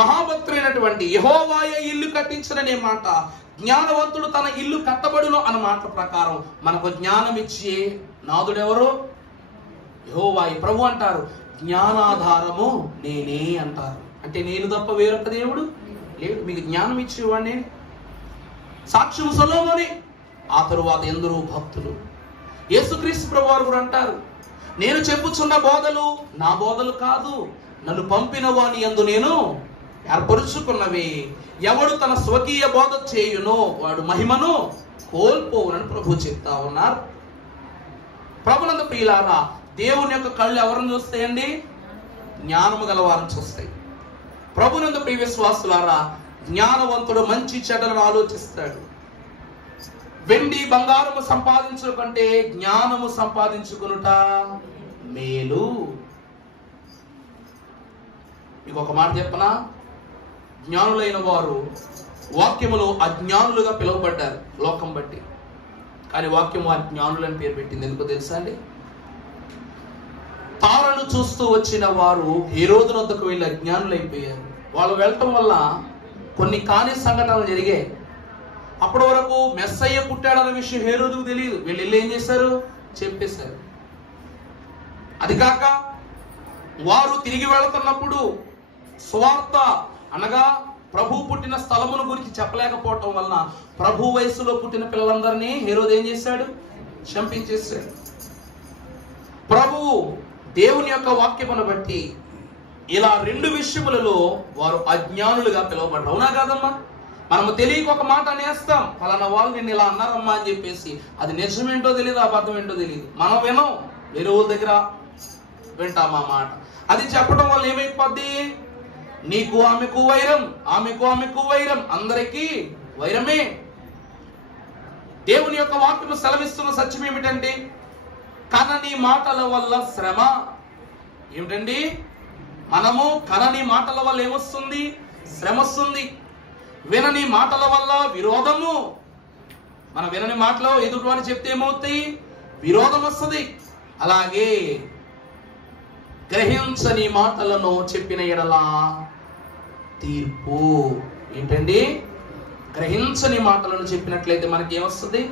మహాభక్తులైనటువంటి యెహోవాయే ఇల్లు కట్టించననే మాట, జ్ఞానవంతుడు తన ఇల్లు కట్టబడును అన్న మాట ప్రకారం మనకు జ్ఞానం ఇచ్చే నాదుడెవరు? యెహోవాయే. ప్రభు అంటారు, జ్ఞానాధారము నేనే అంటారు. అంటే నేను తప్ప వేరొక దేవుడు లేడు, మీకు జ్ఞానం ఇచ్చేవాడిని. సాక్ష్యం సొలొమోనే, ఆ తరువాత ఎందరో భక్తులు. యేసుక్రీస్తు ప్రభువారు కూడా అంటారు, నేను చెప్పుచున్న బోధలు నా బోధలు కాదు, నన్ను పంపిన వాని యందు నేను ఏర్పరుచుకున్నవి. ఎవడు తన స్వకీయ బోధ చేయునో వాడు మహిమను కోల్పోవునని ప్రభు చెప్తా ఉన్నారు. ప్రభునందు ప్రియులారా, దేవుని యొక్క కళ్ళు ఎవరిని చూస్తాయండి? జ్ఞానము గల వారిని చూస్తాయి. ప్రభునందు ప్రియ విశ్వాసులారా, జ్ఞానవంతుడు మంచి చెడ్డలను ఆలోచిస్తాడు. వెండి బంగారము సంపాదించడం కంటే జ్ఞానము సంపాదించుకునుట మేలు. మీకు ఒక మాట చెప్పనా, జ్ఞానులైన వారు వాక్యములో అజ్ఞానులుగా పిలువబడ్డారు లోకం బట్టి. కానీ వాక్యం వారి జ్ఞానులని పేరు పెట్టింది. ఎందుకో తెలుసా అండి? తారను చూస్తూ వచ్చిన వారు హేరోదు వద్దకు వెళ్ళి అజ్ఞానులైపోయారు. వాళ్ళు వెళ్ళటం వల్ల కొన్ని కాని సంఘటనలు జరిగాయి. అప్పటి వరకు మెస్సయ్య పుట్టాడన్న విషయం హేరోదుకు తెలియదు. వీళ్ళు వెళ్ళి ఏం చేశారు? చెప్పేశారు. అది కాక వారు తిరిగి వెళుతున్నప్పుడు సువార్త అనగా ప్రభు పుట్టిన స్థలమును గురించి చెప్పలేకపోవటం వలన ప్రభు వయసులో పుట్టిన పిల్లలందరినీ హేరోదు ఏం చేశాడు? చంపించేశాడు. ప్రభువు దేవుని యొక్క వాక్యమును బట్టి ఇలా రెండు విషయములలో వారు అజ్ఞానులుగా పిలువబడ్డారు. అవునా కాదమ్మా? మనము తెలియక ఒక మాట అనేస్తాం, ఫలానా వాళ్ళు నిన్ను ఇలా అన్నారమ్మా అని చెప్పేసి. అది నిజమేంటో తెలియదు, అబద్ధం ఏంటో తెలియదు. మనం వినం, వేరే వాళ్ళ దగ్గర వింటాం ఆ మాట. అది చెప్పడం వల్ల ఏమైపోద్ది? నీకు ఆమెకు వైరం, ఆమెకు వైరం, అందరికీ వైరమే. దేవుని యొక్క వాక్యము సెలవిస్తున్న సత్యం ఏమిటంటే, కనని మాటల వల్ల శ్రమ. ఏమిటండి? మనము కనని మాటల వల్ల ఏమొస్తుంది? శ్రమ వస్తుంది. వినని మాటల వల్ల విరోధము. మన వినని మాటలో ఎదుటి వారు చెప్తే ఏమవుతాయి? విరోధం వస్తుంది. అలాగే గ్రహించని మాటలను చెప్పిన ఎడల తీర్పు. ఏంటండి? గ్రహించని మాటలను చెప్పినట్లయితే మనకి ఏమొస్తుంది?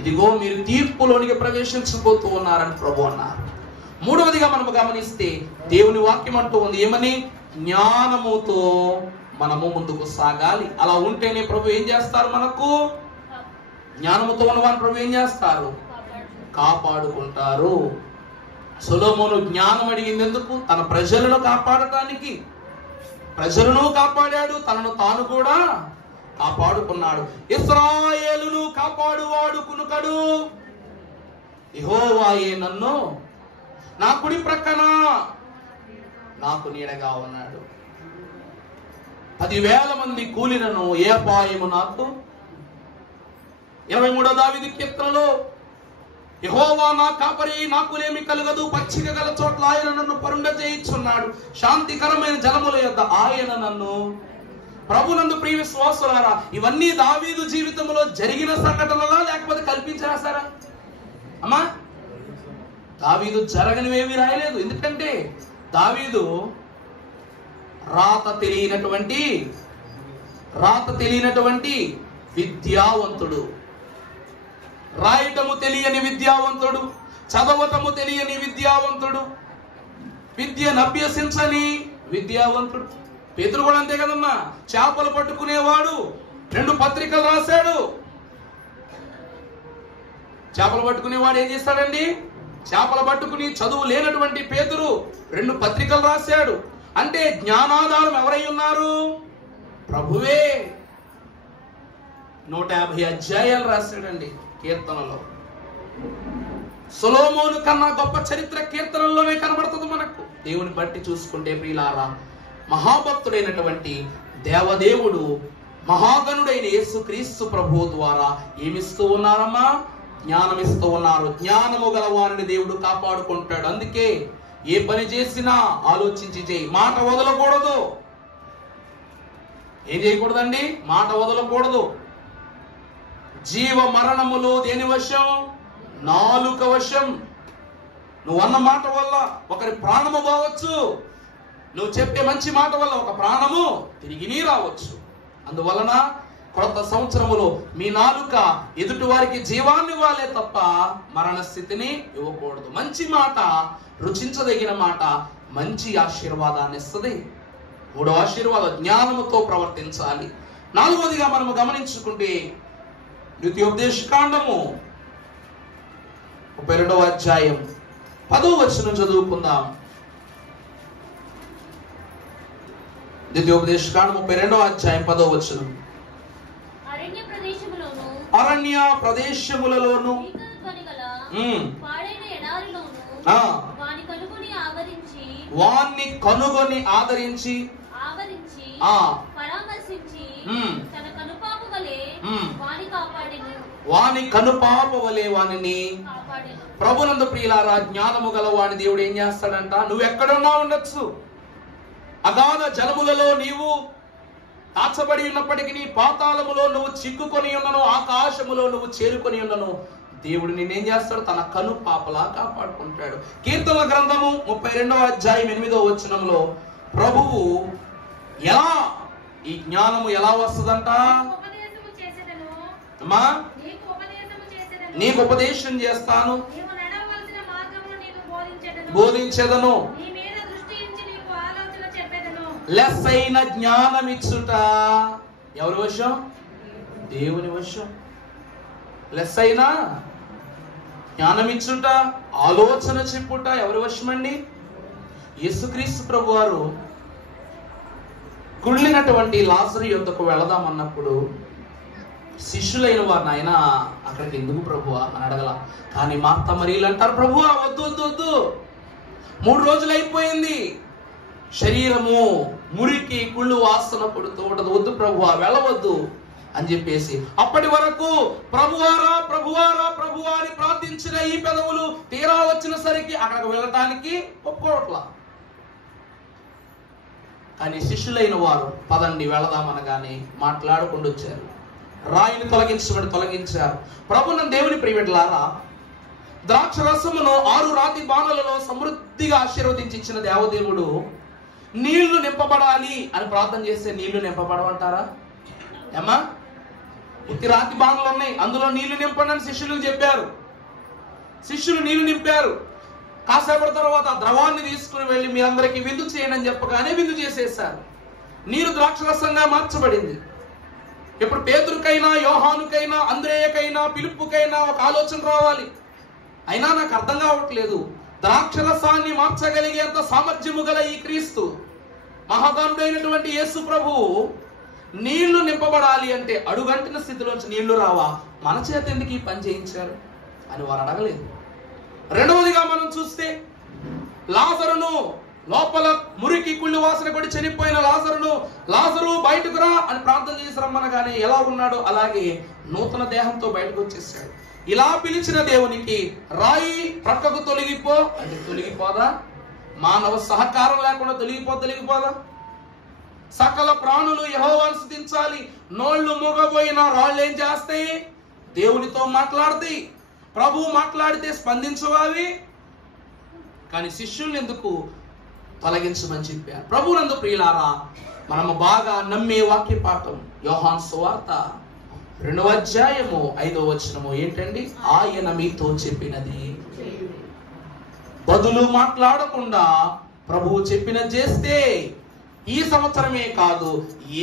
ఇదిగో మీరు తీర్పులోనికి ప్రవేశించబోతూ ఉన్నారని ప్రభు అన్నారు. మూడవదిగా మనము గమనిస్తే దేవుని వాక్యం అంటూ ఉంది ఏమని? జ్ఞానముతో మనము ముందుకు సాగాలి. అలా ఉంటేనే ప్రభు ఏం చేస్తారు? మనకు జ్ఞానముతో ఉన్నవారిని ప్రభు ఏం చేస్తారు? కాపాడుకుంటారు. సొలొమోను జ్ఞానం అడిగింది ఎందుకు? తన ప్రజలను కాపాడటానికి. ప్రజలను కాపాడాడు, తనను తాను కూడా కాపాడుకున్నాడు. ఇశ్రాయేలును కాపాడువాడు కునుకడు, యెహోవాయే నన్ను నా కుడి ప్రక్కన నాకు నీడగా ఉన్నాడు. 10,000 మంది కూలినను ఏ అపాయము నాకు. 23వ దావీదు కీర్తనలో యెహోవా నా కాపరి, నాకులేమి కలగదు, పచ్చిక గల చోట్ల ఆయన నన్ను పరుండ చేయించున్నాడు, శాంతికరమైన జలముల యొద్ద ఆయన నన్ను. ప్రభునందు ప్రియ విశ్వాసులారా, ఇవన్నీ దావీదు జీవితంలో జరిగిన సంఘటనలా లేకపోతే కల్పించి రాశారా? అమ్మా, దావీదు జరగనివేమీ రాయలేదు. ఎందుకంటే దావీదు రాత తెలియనటువంటి విద్యావంతుడు. రాయటము తెలియని విద్యావంతుడు, చదవటము తెలియని విద్యావంతుడు, విద్యను అభ్యసించని విద్యావంతుడు. పేతురు కూడా అంతే కదమ్మా. చేపలు పట్టుకునేవాడు 2 పత్రికలు రాశాడు. చేపలు పట్టుకునేవాడు ఏం చేస్తాడండి? చేపలు పట్టుకుని చదువు లేనటువంటి పేతురు 2 పత్రికలు రాశాడు. అంటే జ్ఞానాధారం ఎవరై ఉన్నారు? ప్రభువే. 150 అధ్యాయాలు రాశాడండి కీర్తనలో. సొలొమోను కన్నా గొప్ప చరిత్ర కీర్తనల్లోనే కనబడుతుంది మనకు. దేవుని బట్టి చూసుకుంటే ప్రియులారా, మహాభక్తుడైనటువంటి దేవదేవుడు మహాగణుడైన యేసుక్రీస్తు ప్రభువు ద్వారా ఏమిస్తూ ఉన్నారమ్మా? జ్ఞానం ఇస్తూ ఉన్నారు. జ్ఞానము గల వారిని దేవుడు కాపాడుకుంటాడు. అందుకే ఏ పని చేసినా ఆలోచించి చేయి. మాట వదలకూడదు. ఏం చేయకూడదండి? మాట వదలకూడదు. జీవ మరణములు దేని వశం? నాలుక వశం. నువ్వు అన్న మాట వల్ల ఒకరి ప్రాణము పోవచ్చు. నువ్వు చెప్పే మంచి మాట వల్ల ఒక ప్రాణము తిరిగి రావచ్చు. అందువలన క్రొత్త సంవత్సరములో మీ నాలుక ఎదుటి వారికి జీవాన్ని ఇవ్వాలే తప్ప మరణ స్థితిని ఇవ్వకూడదు. మంచి మాట, రుచించదగిన మాట మంచి ఆశీర్వాదాన్ని ఇస్తుంది. మూడవ ఆశీర్వాదం, జ్ఞానముతో ప్రవర్తించాలి. నాలుగవదిగా మనము గమనించుకుంటే ద్వితీయోపదేశకాండము 32వ అధ్యాయం 10వ వచనం చదువుకుందాం. ద్వితీయోపదేశకాండము 32వ అధ్యాయం 10వ వచనం. అరణ్య ప్రదేశములలోను వాణ్ణి కనుగొని ఆదరించి వాని కనుపాప వలె వానిని. ప్రభునందు ప్రియులారా, జ్ఞానము గల వాని దేవుడు ఏం చేస్తాడంట? నువ్వు ఎక్కడున్నా ఉండొచ్చు, అగాధ జలములలో నీవు దాచబడి ఉన్నప్పటికీ, పాతాళములో నువ్వు చిక్కుకొని ఉన్నను, ఆకాశములో నువ్వు చేరుకొని ఉన్నను, దేవుడు నిన్నేం చేస్తాడు? తన కను పాపలా కాపాడుకుంటాడు. కీర్తన గ్రంథము 32వ అధ్యాయం 8వ వచనంలో ప్రభువు ఎలా ఈ జ్ఞానము ఎలా వస్తుందంట? అమ్మా, నీకు ఉపదేశం చేస్తాను, బోధించెదను, లెస్సైన జ్ఞానమిచ్చుట ఎవరి వశం? దేవుని వశం. లెస్సైన జ్ఞానమిచ్చుట, ఆలోచన చెప్పుట ఎవరి వశమండి? యేసుక్రీస్తు ప్రభు వారు కుళ్ళినటువంటి లాజరు యొద్దకు వెళదామన్నప్పుడు శిష్యులైన వారు, నాయన అక్కడికి ఎందుకు ప్రభువా అని అడగల. కానీ మార్త మరియలు అంటారు, ప్రభువా వద్దు వద్దు వద్దు, 3 రోజులు అయిపోయింది, శరీరము మురికి కుళ్ళు వాసన పడుతూ ఉంటది, వద్దు ప్రభువా వెళ్ళవద్దు అని చెప్పేసి అప్పటి వరకు ప్రభువారా ప్రభువారా ప్రభువా అని ప్రార్థించిన ఈ పెదవులు తీరా వచ్చిన సరికి అక్కడికి వెళ్ళటానికి ఒప్పుకోవట్లా. కానీ శిష్యులైన వారు పదండి వెళదామనగానే మాట్లాడుకుంటూ వచ్చారు. రాయిని తొలగించమని తొలగించారు. ప్రభువును దేవుని ప్రియబిడ్డలారా, ద్రాక్ష రసమును 6 రాతి బాణలలో సమృద్ధిగా ఆశీర్వదించి ఇచ్చిన దేవదేవుడు నీళ్లు నింపబడాలి అని ప్రార్థన చేస్తే నీళ్లు నింపబడమంటారా? ఏమా, ఉత్తి రాతి బాణలు ఉన్నాయి, అందులో నీళ్లు నింపండి అని శిష్యులకు చెప్పారు. శిష్యులు నీళ్లు నింపారు. కాసేపటి తర్వాత ద్రవాన్ని తీసుకుని వెళ్ళి మీ అందరికీ విందు చేయండి అని చెప్పగానే విందు చేసేసారు. నీరు ద్రాక్షరసంగా మార్చబడింది. ఇప్పుడు పేతురుకైనా, యోహానుకైనా, అంద్రేయకైనా, పిలుపుకైనా ఒక ఆలోచన రావాలి. అయినా నాకు అర్థం కావట్లేదు, ద్రాక్షరసాన్ని మార్చగలిగేంత సామర్థ్యము గల ఈ క్రీస్తు, మహాగణుడైనటువంటి యేసు ప్రభువు నీళ్లు నింపబడాలి అంటే అడుగంటిన స్థితిలోంచి నీళ్లు రావా, మన చేత ఎందుకు ఈ పని చేయించారు అని వారు అడగలేదు. రెండవదిగా మనం చూస్తే లాజరును లోపల మురికి కుళ్ళి వాసన పడి చనిపోయిన లాజరు బయటకు రా అని ప్రార్థన చేసి రమ్మనగానే ఎలా ఉన్నాడో అలాగే నూతన దేహంతో బయటకు వచ్చేసాడు. ఇలా పిలిచిన దేవునికి రాయి ప్రక్కకు తొలగిపో అంటే తొలగిపోదా? మానవ సహకారం లేకుండా తొలగిపోదా? సకల ప్రాణులు యెహోవాను స్తుతించాలి. నోళ్లు మూగబోయిన రాళ్ళు ఏం చేస్తాయి? దేవునితో మాట్లాడతాయి. ప్రభువు మాట్లాడితే స్పందించవాలి. కానీ శిష్యుల్ని ఎందుకు తొలగించమని చెప్పారు? ప్రభువునందు ప్రియులారా, మనము బాగా నమ్మే వాక్య పాఠం యోహాను సువార్త 2వ అధ్యాయము 5వ వచనము ఏంటండి? ఆయన మీతో చెప్పినది. బదులు మాట్లాడకుండా ప్రభువు చెప్పినది చేస్తే ఈ సంవత్సరమే కాదు,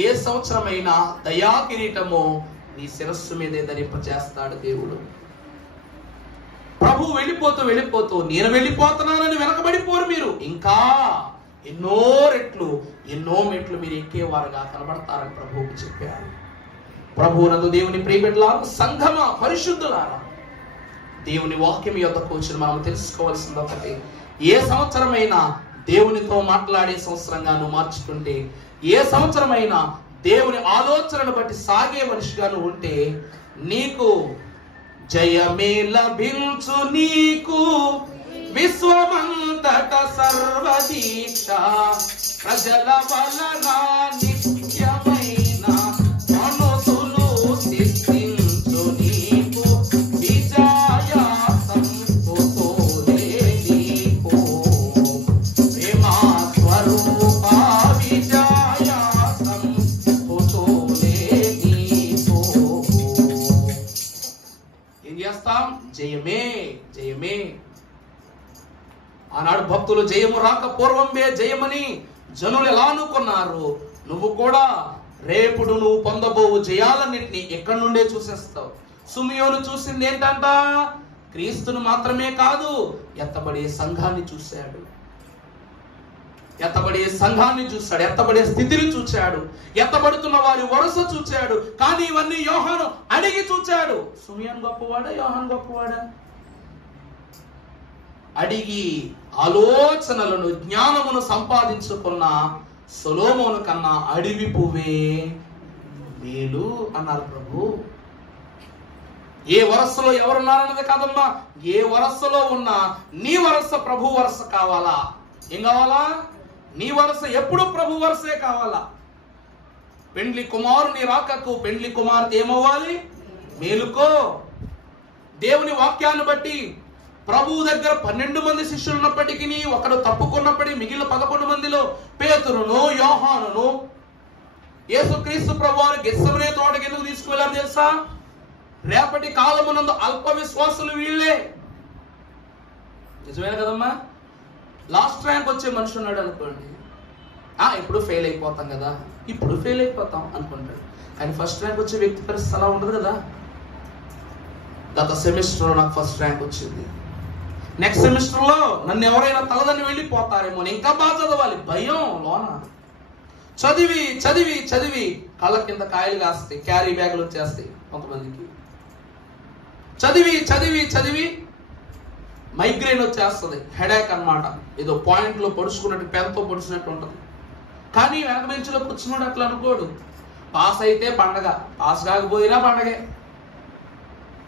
ఏ సంవత్సరమైనా దయా కిరీటము నీ శిరస్సు మీదే ధరింపచేస్తాడు దేవుడు. ప్రభు వెళ్ళిపోతూ నేను వెళ్ళిపోతున్నానని వెనకబడిపోరు. మీరు ఇంకా ఎన్నో రెట్లు ఎన్నో మెట్లు మీరు ఎక్కేవారుగా కనబడతారని ప్రభువుకు చెప్పారు. ప్రభువునందు దేవుని ప్రియబిడ్డలారా, సంఘమ పరిశుద్ధులారా, దేవుని వాక్యం యొద్దకు వచ్చిన మనం తెలుసుకోవాల్సింది ఒకటి, ఏ సంవత్సరమైనా దేవునితో మాట్లాడే సంవత్సరంగా నువ్వు మార్చుకుంటే, ఏ సంవత్సరమైనా దేవుని ఆలోచనను బట్టి సాగే మనిషిగా నువ్వు ఉంటే నీకు జయమే లభించు. నీకు విశ్వమంతట సర్వదీక్ష ప్రజల వలన నిత్యమైన మనసులు సిద్ధించు. నీకు విజయ సంపుతోలే నీకు ప్రేమా స్వరూప విజయ సంపుతోలే నీకు ఆనాడు భక్తులు జయము రాక పూర్వంబే జయమని జనులు ఎలా అనుకున్నారు, నువ్వు కూడా రేపుడు నువ్వు పొందబోవు జయాలన్నింటినీ ఎక్కడి నుండే చూసేస్తావు. సిమియోను చూసింది ఏంటంట? క్రీస్తును మాత్రమే కాదు, ఎత్తబడే సంఘాన్ని చూశాడు, ఎత్తబడే సంఘాన్ని చూశాడు, ఎత్తబడే స్థితిని చూశాడు, ఎత్తబడుతున్న వారి వరుస చూశాడు. కానీ ఇవన్నీ యోహాను అడిగి చూచాడు. సిమియోను గొప్పవాడా, యోహాను గొప్పవాడా? అడిగి ఆలోచనలను జ్ఞానమును సంపాదించుకున్న సొలొమోను కన్నా అడవి పువ్వే మేలు అన్నారు ప్రభు. ఏ వరసలో ఎవరున్నారన్నది కాదమ్మా, ఏ వరసలో ఉన్నా నీ వరస ప్రభు వరస కావాలా? ఏం కావాలా? నీ వరస ఎప్పుడు ప్రభు వరసే కావాలా. పెండ్లి కుమారుని రాకకు పెండ్లి కుమార్తె ఏమవ్వాలి? మేలుకో. దేవుని వాక్యాన్ని బట్టి ప్రభువు దగ్గర 12 మంది శిష్యులు ఉన్నప్పటికీ ఒకడు తప్పుకున్నప్పటికీ మిగిలిన 11 మందిలో పేతురును యోహానును యేసుక్రీస్తు ప్రభువారు గెత్సెమనే తోటకి ఎందుకు తీసుకువెళ్ళారు తెలుసా? రేపటి కాలమునందు అల్ప విశ్వాసులు వీళ్ళే. నిజమే కదమ్మా? లాస్ట్ ర్యాంక్ వచ్చే మనిషి ఉన్నాడు అనుకోండి, ఇప్పుడు ఫెయిల్ అయిపోతాం కదా, ఇప్పుడు ఫెయిల్ అయిపోతాం అనుకుంటాడు. కానీ ఫస్ట్ ర్యాంక్ వచ్చే వ్యక్తి పరిస్థితి అలా ఉండదు కదా. గత సెమిస్టర్లో నాకు ఫస్ట్ ర్యాంక్ వచ్చింది, నెక్స్ట్ సెమిస్టర్ లో నన్ను ఎవరైనా తలదని వెళ్ళిపోతారేమో, ఇంకా బాగా చదవాలి భయం లోన. చదివి చదివి చదివి కళ్ళ కింద కాయలు కాస్తాయి, క్యారీ బ్యాగులు వచ్చేస్తాయి కొంతమందికి. చదివి చదివి చదివి మైగ్రేన్ వచ్చేస్తుంది, హెడేక్ అన్నమాట. ఏదో పాయింట్లో పొడుచుకున్నట్టు, పెన్తో పొడుచుకున్నట్టు ఉంటుంది. కానీ వెనక బెంచ్లో కూర్చున్నాడు అట్లా అనుకోడు. పాస్ అయితే పండగ, పాస్ కాకపోయినా పండగే,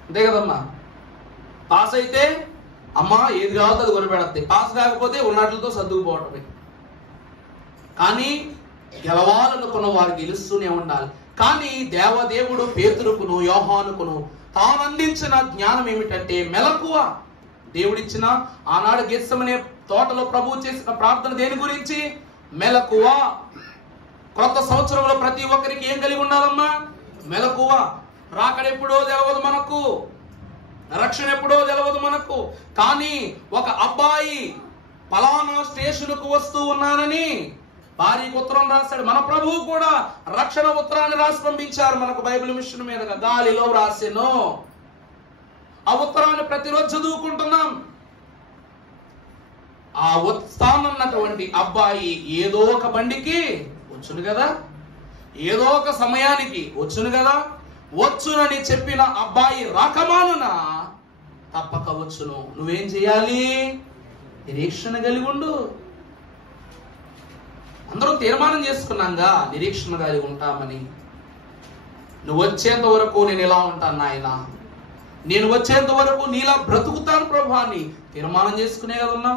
అంతే కదమ్మా. పాస్ అయితే అమ్మా ఏది కావాలో అది కొనిపెడద్ది, పాస్ కాకపోతే ఉన్నట్లతో సర్దుకుపోవటమే. కానీ గెలవాలనుకున్న వారు గెలుస్తూనే ఉండాలి. కానీ దేవదేవుడు పేతురుకును యోహానుకును తాను అందించిన జ్ఞానం ఏమిటంటే మెలకువ. దేవుడిచ్చిన ఆనాడు గెత్సెమనే తోటలో ప్రభువు చేసిన ప్రార్థన దేని గురించి? మెలకువ. క్రొత్త సంవత్సరంలో ప్రతి ఒక్కరికి ఏం కలిగి ఉండాలమ్మా? మెలకువ. రాకడెప్పుడో తెలవదు మనకు, రక్షణ ఎప్పుడో తెలవదు మనకు. కానీ ఒక అబ్బాయి పలానా స్టేషన్కు వస్తూ ఉన్నానని భార్యకు ఉత్తరం రాశాడు. మన ప్రభువు కూడా రక్షణ ఉత్తరాన్ని రాసి పంపించారు మనకు బైబిల్ మిషన్ మీదుగా, గాలిలో రాసెను. ఆ ఉత్తరాన్ని ప్రతిరోజు చదువుకుంటున్నాం. ఆ వస్తానన్నటువంటి అబ్బాయి ఏదో ఒక బండికి వచ్చును కదా, ఏదో ఒక సమయానికి వచ్చును కదా. వచ్చునని చెప్పిన అబ్బాయి రాకమానున తప్పక వచ్చును. నువ్వేం చేయాలి? నిరీక్షణ కలిగి ఉండు. అందరం తీర్మానం చేసుకున్నాంగా నిరీక్షణ కలిగి ఉంటామని. నువ్వు వచ్చేంత వరకు నేను ఇలా ఉంటాను నాయన, నేను వచ్చేంత వరకు నీలా బ్రతుకుతాను ప్రభు అని తీర్మానం చేసుకునే కదన్నా.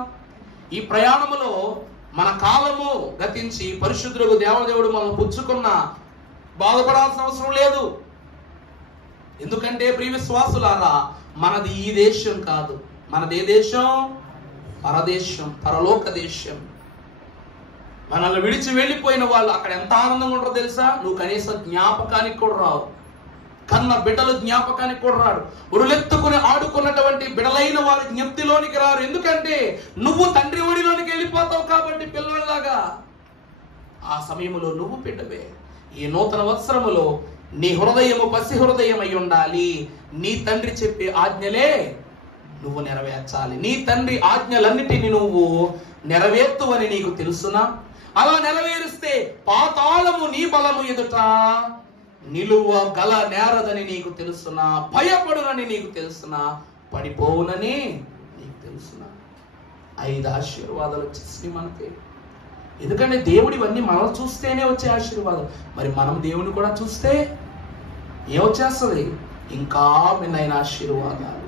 ఈ ప్రయాణములో మన కాలము గతించి పరిశుద్ధులకు దేవదేవుడు మనం పుచ్చుకున్న బాధపడాల్సిన అవసరం లేదు. ఎందుకంటే ప్రియ విశ్వాసులారా, మనది ఈ దేశం కాదు, మనది ఏ దేశం? పరదేశం, పరలోక దేశం. మనల్ని విడిచి వెళ్ళిపోయిన వాళ్ళు అక్కడ ఎంత ఆనందంగా ఉంటారో తెలుసా? నువ్వు కనీసం జ్ఞాపకానికి కూడా రావు. కన్న బిడ్డలు జ్ఞాపకానికి కూడా రాడు. ఉరులెత్తుకుని ఆడుకున్నటువంటి బిడలైన వారి జ్ఞప్తిలోనికి రారు. ఎందుకంటే నువ్వు తండ్రి ఒడిలోనికి వెళ్ళిపోతావు కాబట్టి పిల్లలాగా. ఆ సమయంలో నువ్వు బిడ్డవే. ఈ నూతన వత్సరములో నీ హృదయము పసి హృదయం అయి ఉండాలి. నీ తండ్రి చెప్పే ఆజ్ఞలే నువ్వు నెరవేర్చాలి. నీ తండ్రి ఆజ్ఞలన్నిటిని నువ్వు నెరవేర్తువని నీకు తెలుసునా? అలా నెరవేరిస్తే పాతాళము నీ బలము ఎదుట నిలువ గల నేరదని నీకు తెలుసునా? భయపడునని నీకు తెలుసునా? పడిపోవునని నీకు తెలుసునా? 5 ఆశీర్వాదాలు వచ్చేసి మనకి. ఎందుకంటే దేవుడు ఇవన్నీ మనం చూస్తేనే వచ్చే ఆశీర్వాదం. మరి మనం దేవుని కూడా చూస్తే ఏమొచ్చేస్తుంది? ఇంకా మిన్నైన ఆశీర్వాదాలు.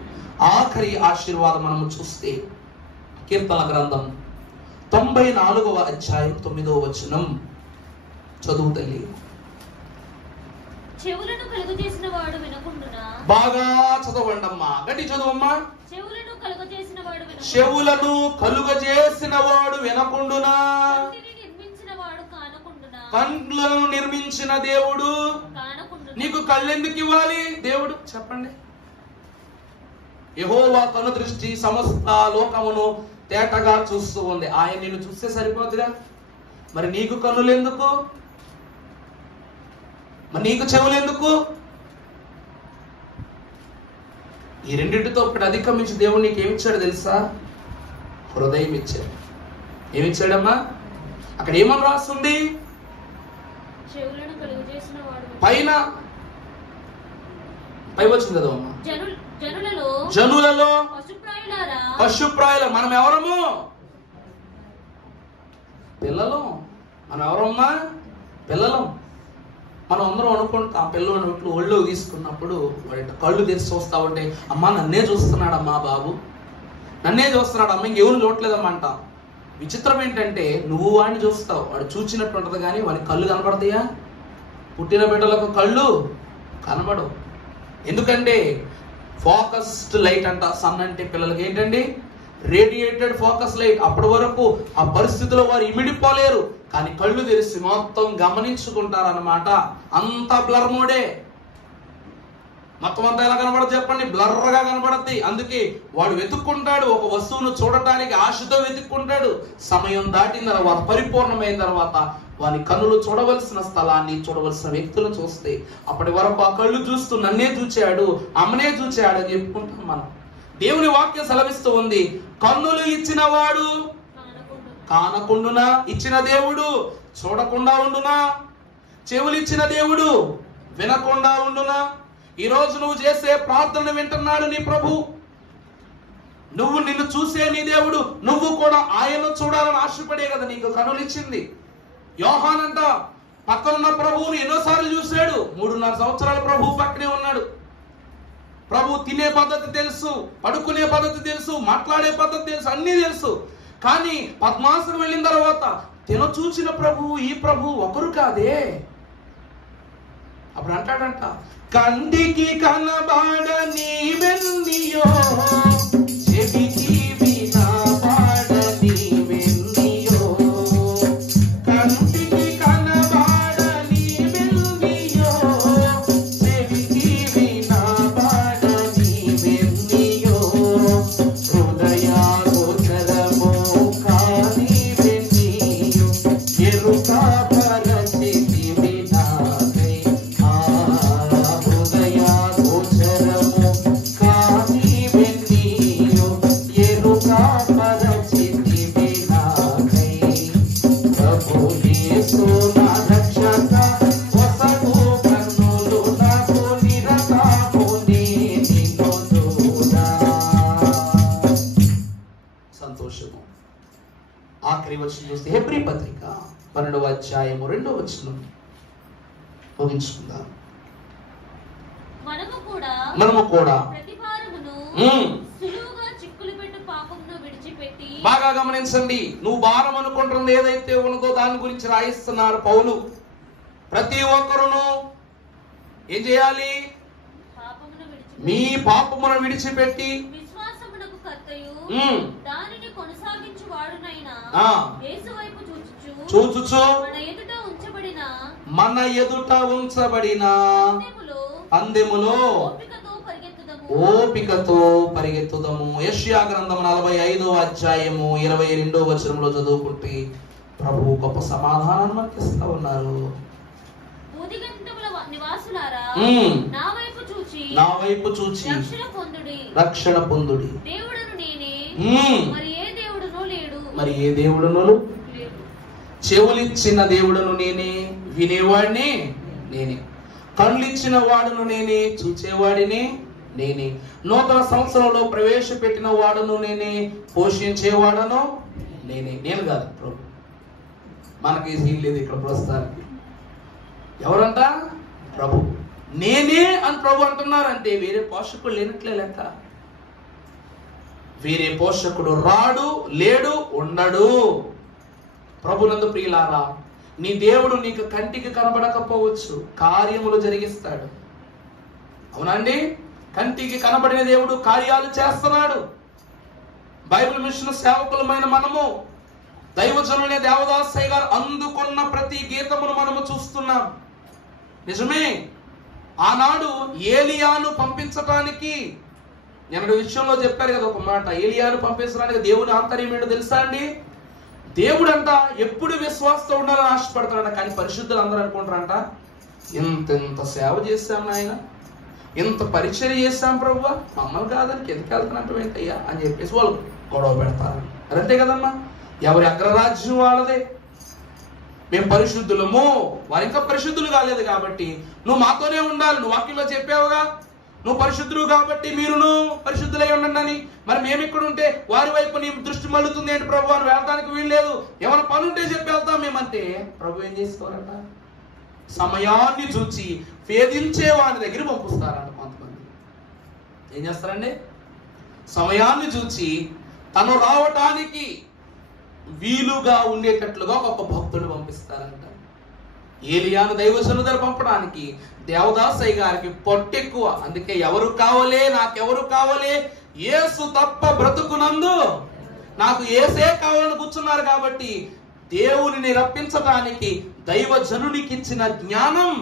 ఆఖరి ఆశీర్వాదం మనము చూస్తే కీర్తన గ్రంథం 94వ అధ్యాయం 9వ వచనం చదువు తల్లి. చెవులను కలుగ చేసిన వాడు వినకుండునా? బాగా చదవండమ్మా, గట్టి చదువమ్మా. చెవులను కలుగ చేసిన వాడు వినకుండునా? చెవులను కలుగ చేసిన వాడు వినకుండునా? కంటిని నిర్మించిన వాడు కానకుండునా? కండ్లను నిర్మించిన దేవుడు కానకుండునా? నీకు కళ్ళెందుకు ఇవ్వాలి దేవుడు? చెప్పండి. యెహోవా కను దృష్టి సమస్త లోకమును తేటగా చూస్తూ ఉంది. ఆయన నిన్ను చూస్తే సరిపోతుందిగా, మరి నీకు కన్నులు ఎందుకు, మరి నీకు చెవులు ఎందుకు? ఈ రెండింటితో ఒకటి అధిగమించి దేవుడు నీకు ఏమిచ్చాడు తెలుసా? హృదయం ఇచ్చాడు. ఏమిచ్చాడమ్మా? అక్కడ ఏమని రాస్తుంది? పైన పై వచ్చింది కదా అమ్మా, జనులలో పశుప్రాయుల. మనం ఎవరము? పిల్లలు. మనం ఎవరమ్మా? పిల్లలు. మనం అందరం అనుకుంటాం, పిల్లలు ఒళ్ళు తీసుకున్నప్పుడు వాడి కళ్ళు తెరిచి చూస్తా ఉంటే, అమ్మా నన్నే చూస్తున్నాడమ్మా బాబు, నన్నే చూస్తున్నాడు అమ్మ, ఇంకెవరు చూడలేదమ్మా అంట. విచిత్రం ఏంటంటే నువ్వు వాడిని చూస్తావు, వాడు చూచినట్టు ఉంటది కానీ వాడి కళ్ళు కనపడతాయా? పుట్టిన బిడ్డలకు కళ్ళు కనబడవు. ఎందుకంటే ఫోకస్డ్ లైట్ అంట. సన్ అంటే పిల్లలకి ఏంటండి? Radiated focus light. అప్పటి వరకు ఆ పరిస్థితిలో వారు ఇమిడిపోలేరు, కానీ కళ్ళు తెరిచి మొత్తం గమనించుకుంటారన్నమాట. అంతా బ్లర్ మోడే. మొత్తం అంతా ఎలా కనబడదు చెప్పండి? బ్లర్గా కనబడద్ది. అందుకే వాడు వెతుక్కుంటాడు, ఒక వస్తువును చూడటానికి ఆశతో వెతుక్కుంటాడు. సమయం దాటిన తర్వాత, పరిపూర్ణమైన తర్వాత వాని కన్నులు చూడవలసిన స్థలాన్ని, చూడవలసిన వ్యక్తులను చూస్తే, అప్పటి వరకు ఆ కళ్ళు చూస్తూ నన్నే చూచాడు, అమ్మనే చూచాడు అని చెప్పుకుంటాం మనం. దేవుని వాక్యం సెలవిస్తూ ఉంది, కన్నులు ఇచ్చిన వాడు కానకుండునా? ఇచ్చిన దేవుడు చూడకుండా ఉండునా? చెవులు ఇచ్చిన దేవుడు వినకుండా ఉండునా? ఈ రోజు నువ్వు చేసే ప్రార్థన వింటున్నాడు నీ ప్రభు. నువ్వు నిన్ను చూసే నీ దేవుడు, నువ్వు కూడా ఆయన్ను చూడాలని ఆశపడే కదా నీకు కన్నులు ఇచ్చింది. యోహానంట పక్కనున్న ప్రభువుని ఎన్నోసార్లు చూశాడు. 3.5 సంవత్సరాలు ప్రభు పక్కనే ఉన్నాడు. ప్రభు తినే పద్ధతి తెలుసు, పడుకునే పద్ధతి తెలుసు, మాట్లాడే పద్ధతి తెలుసు, అన్నీ తెలుసు. కానీ పద్మాసనం వెళ్ళిన తర్వాత తిన చూచిన ప్రభువు ఈ ప్రభువు ఒకరు కాదే. అప్పుడు అంటాడంట, కంటికి కనబడని వెన్నీయో, చెవికి వినబడని వెన్నీయో, కంటికి కనబడని వెన్నీయో, చెవికి వినబడని వెన్నీయో, హృదయాగోచరము కాని వెన్నీయో, ఎరుక పరచితివి నాకై. హృదయాగోచరము కాని వెన్నీయో, ఎరుక పరచితివి నాకై. ప్రభు యేసు నా రక్షక, వసగు కన్నులు నాకు నిరతము నిన్ను చూడా. సంతోషము. ఆఖరి వచనం చూస్తే హెబ్రీ పత్రిక 12వ అధ్యాయము 2వ వచనం ముగించుకుందాం. మనము కూడా ప్రతి భారమును సులువుగా చిక్కులు పెట్టు పాపమును విడిచిపెట్టి. బాగా గమనించండి, నువ్వు భారం అనుకుంటుంది ఏదైతే ఉన్నదో దాని గురించి రాయిస్తున్నారు పౌలు. ప్రతి ఒక్కరును ఏం చేయాలి? మీ పాపమును విడిచిపెట్టి విశ్వాసమునకు కర్తయు దానిని కొనసాగించు వాడునైనా యేసు వైపు చూచుచు మన ఎదుట ఉంచబడిన పందెములో ఓపికతో పరిగెత్తుదము. యెషయా గ్రంథం 45వ అధ్యాయము 22వ వచనంలో చదువుకుంటే ప్రభు గొప్ప సమాధానాన్ని మనకి ఇస్తా ఉన్నారు. నా వైపు చూచి రక్షణ పొందుడి. మరి ఏ దేవుడును? చెవులిచ్చిన దేవుడును నేనే, వినేవాడిని నేనే, కళ్ళిచ్చిన వాడును నేనే, చూచేవాడిని నేనే, నూతన సంవత్సరంలో ప్రవేశపెట్టిన వాడును నేనే, పోషించేవాడను నేనే. నేను కాదు ప్రభు. మనకి సీన్ లేదు ఇక్కడ ప్రస్తుతానికి. ఎవరంట? ప్రభు. నేనే అని ప్రభు అంటున్నారంటే వేరే పోషకుడు లేనట్లే లెక్క. వేరే పోషకుడు రాడు, లేడు, ఉండడు. ప్రభునందు ప్రియులారా, నీ దేవుడు నీకు కంటికి కనబడకపోవచ్చు, కార్యములు జరిగిస్తాడు. అవునండి, కంటికి కనబడిన దేవుడు కార్యాలు చేస్తున్నాడు. బైబిల్ మిషన్ సేవకులమైన మనము, దైవజనులైన దేవదాసయ్య గారు అందుకున్న ప్రతి గీతమును మనము చూస్తున్నాం. నిజమే, ఆనాడు ఏలియాను పంపించటానికి నేను విషయంలో చెప్పారు కదా ఒక మాట, ఏలియాను పంపించడానికి దేవుని ఆంతర్యం ఏంటో తెలుసా అండి? దేవుడంట ఎప్పుడు విశ్వాసంతో ఉండాలని ఆశపడతాడంట. కానీ పరిశుద్ధులు అందరూ అనుకుంటారంట, ఇంత సేవ చేశాం ఆయన, ఇంత పరిచయం చేశాం ప్రభువా, మమ్మల్ని కాదని ఎందుకు వెళ్తున్నట్టు ఏంటయ్యా అని చెప్పేసి వాళ్ళు గొడవ పెడతారు. అదంతే కదమ్మా, ఎవరి అగ్రరాజ్యం వాళ్ళదే. మేము పరిశుద్ధులము, వారు ఇంకా పరిశుద్ధులు కాలేదు కాబట్టి నువ్వు మాతోనే ఉండాలి, నువ్వు వాక్యంలో చెప్పావుగా నువ్వు పరిశుద్ధులు కాబట్టి మీరును పరిశుద్ధులై ఉండండి అని. మరి మేము ఇక్కడ ఉంటే వారి వైపు నీ దృష్టి మళ్ళుతుంది ఏంటి ప్రభు అని వెళ్ళడానికి వీలు లేదు, ఏమైనా పని ఉంటే చెప్పి వెళ్తాం మేమంటే ప్రభు ఏం చేసుకోవాలంట? సమయాన్ని చూచి వేధించే వారి దగ్గర పంపిస్తారంట. కొంతమంది ఏం చేస్తారండి? సమయాన్ని చూచి తను రావటానికి వీలుగా ఉండేటట్లుగా ఒక భక్తుడు పంపిస్తారంట. ఏలియాను దైవజనుల దగ్గర పంపడానికి దేవదాసయ్య గారికి పొట్టెక్కువ. అందుకే ఎవరు కావాలే, నాకెవరు కావాలే, యేసు తప్ప బ్రతుకునందు నాకు యేసే కావాలని కూర్చున్నారు. కాబట్టి దేవునిని రప్పించడానికి దైవజనునికి ఇచ్చిన జ్ఞానం.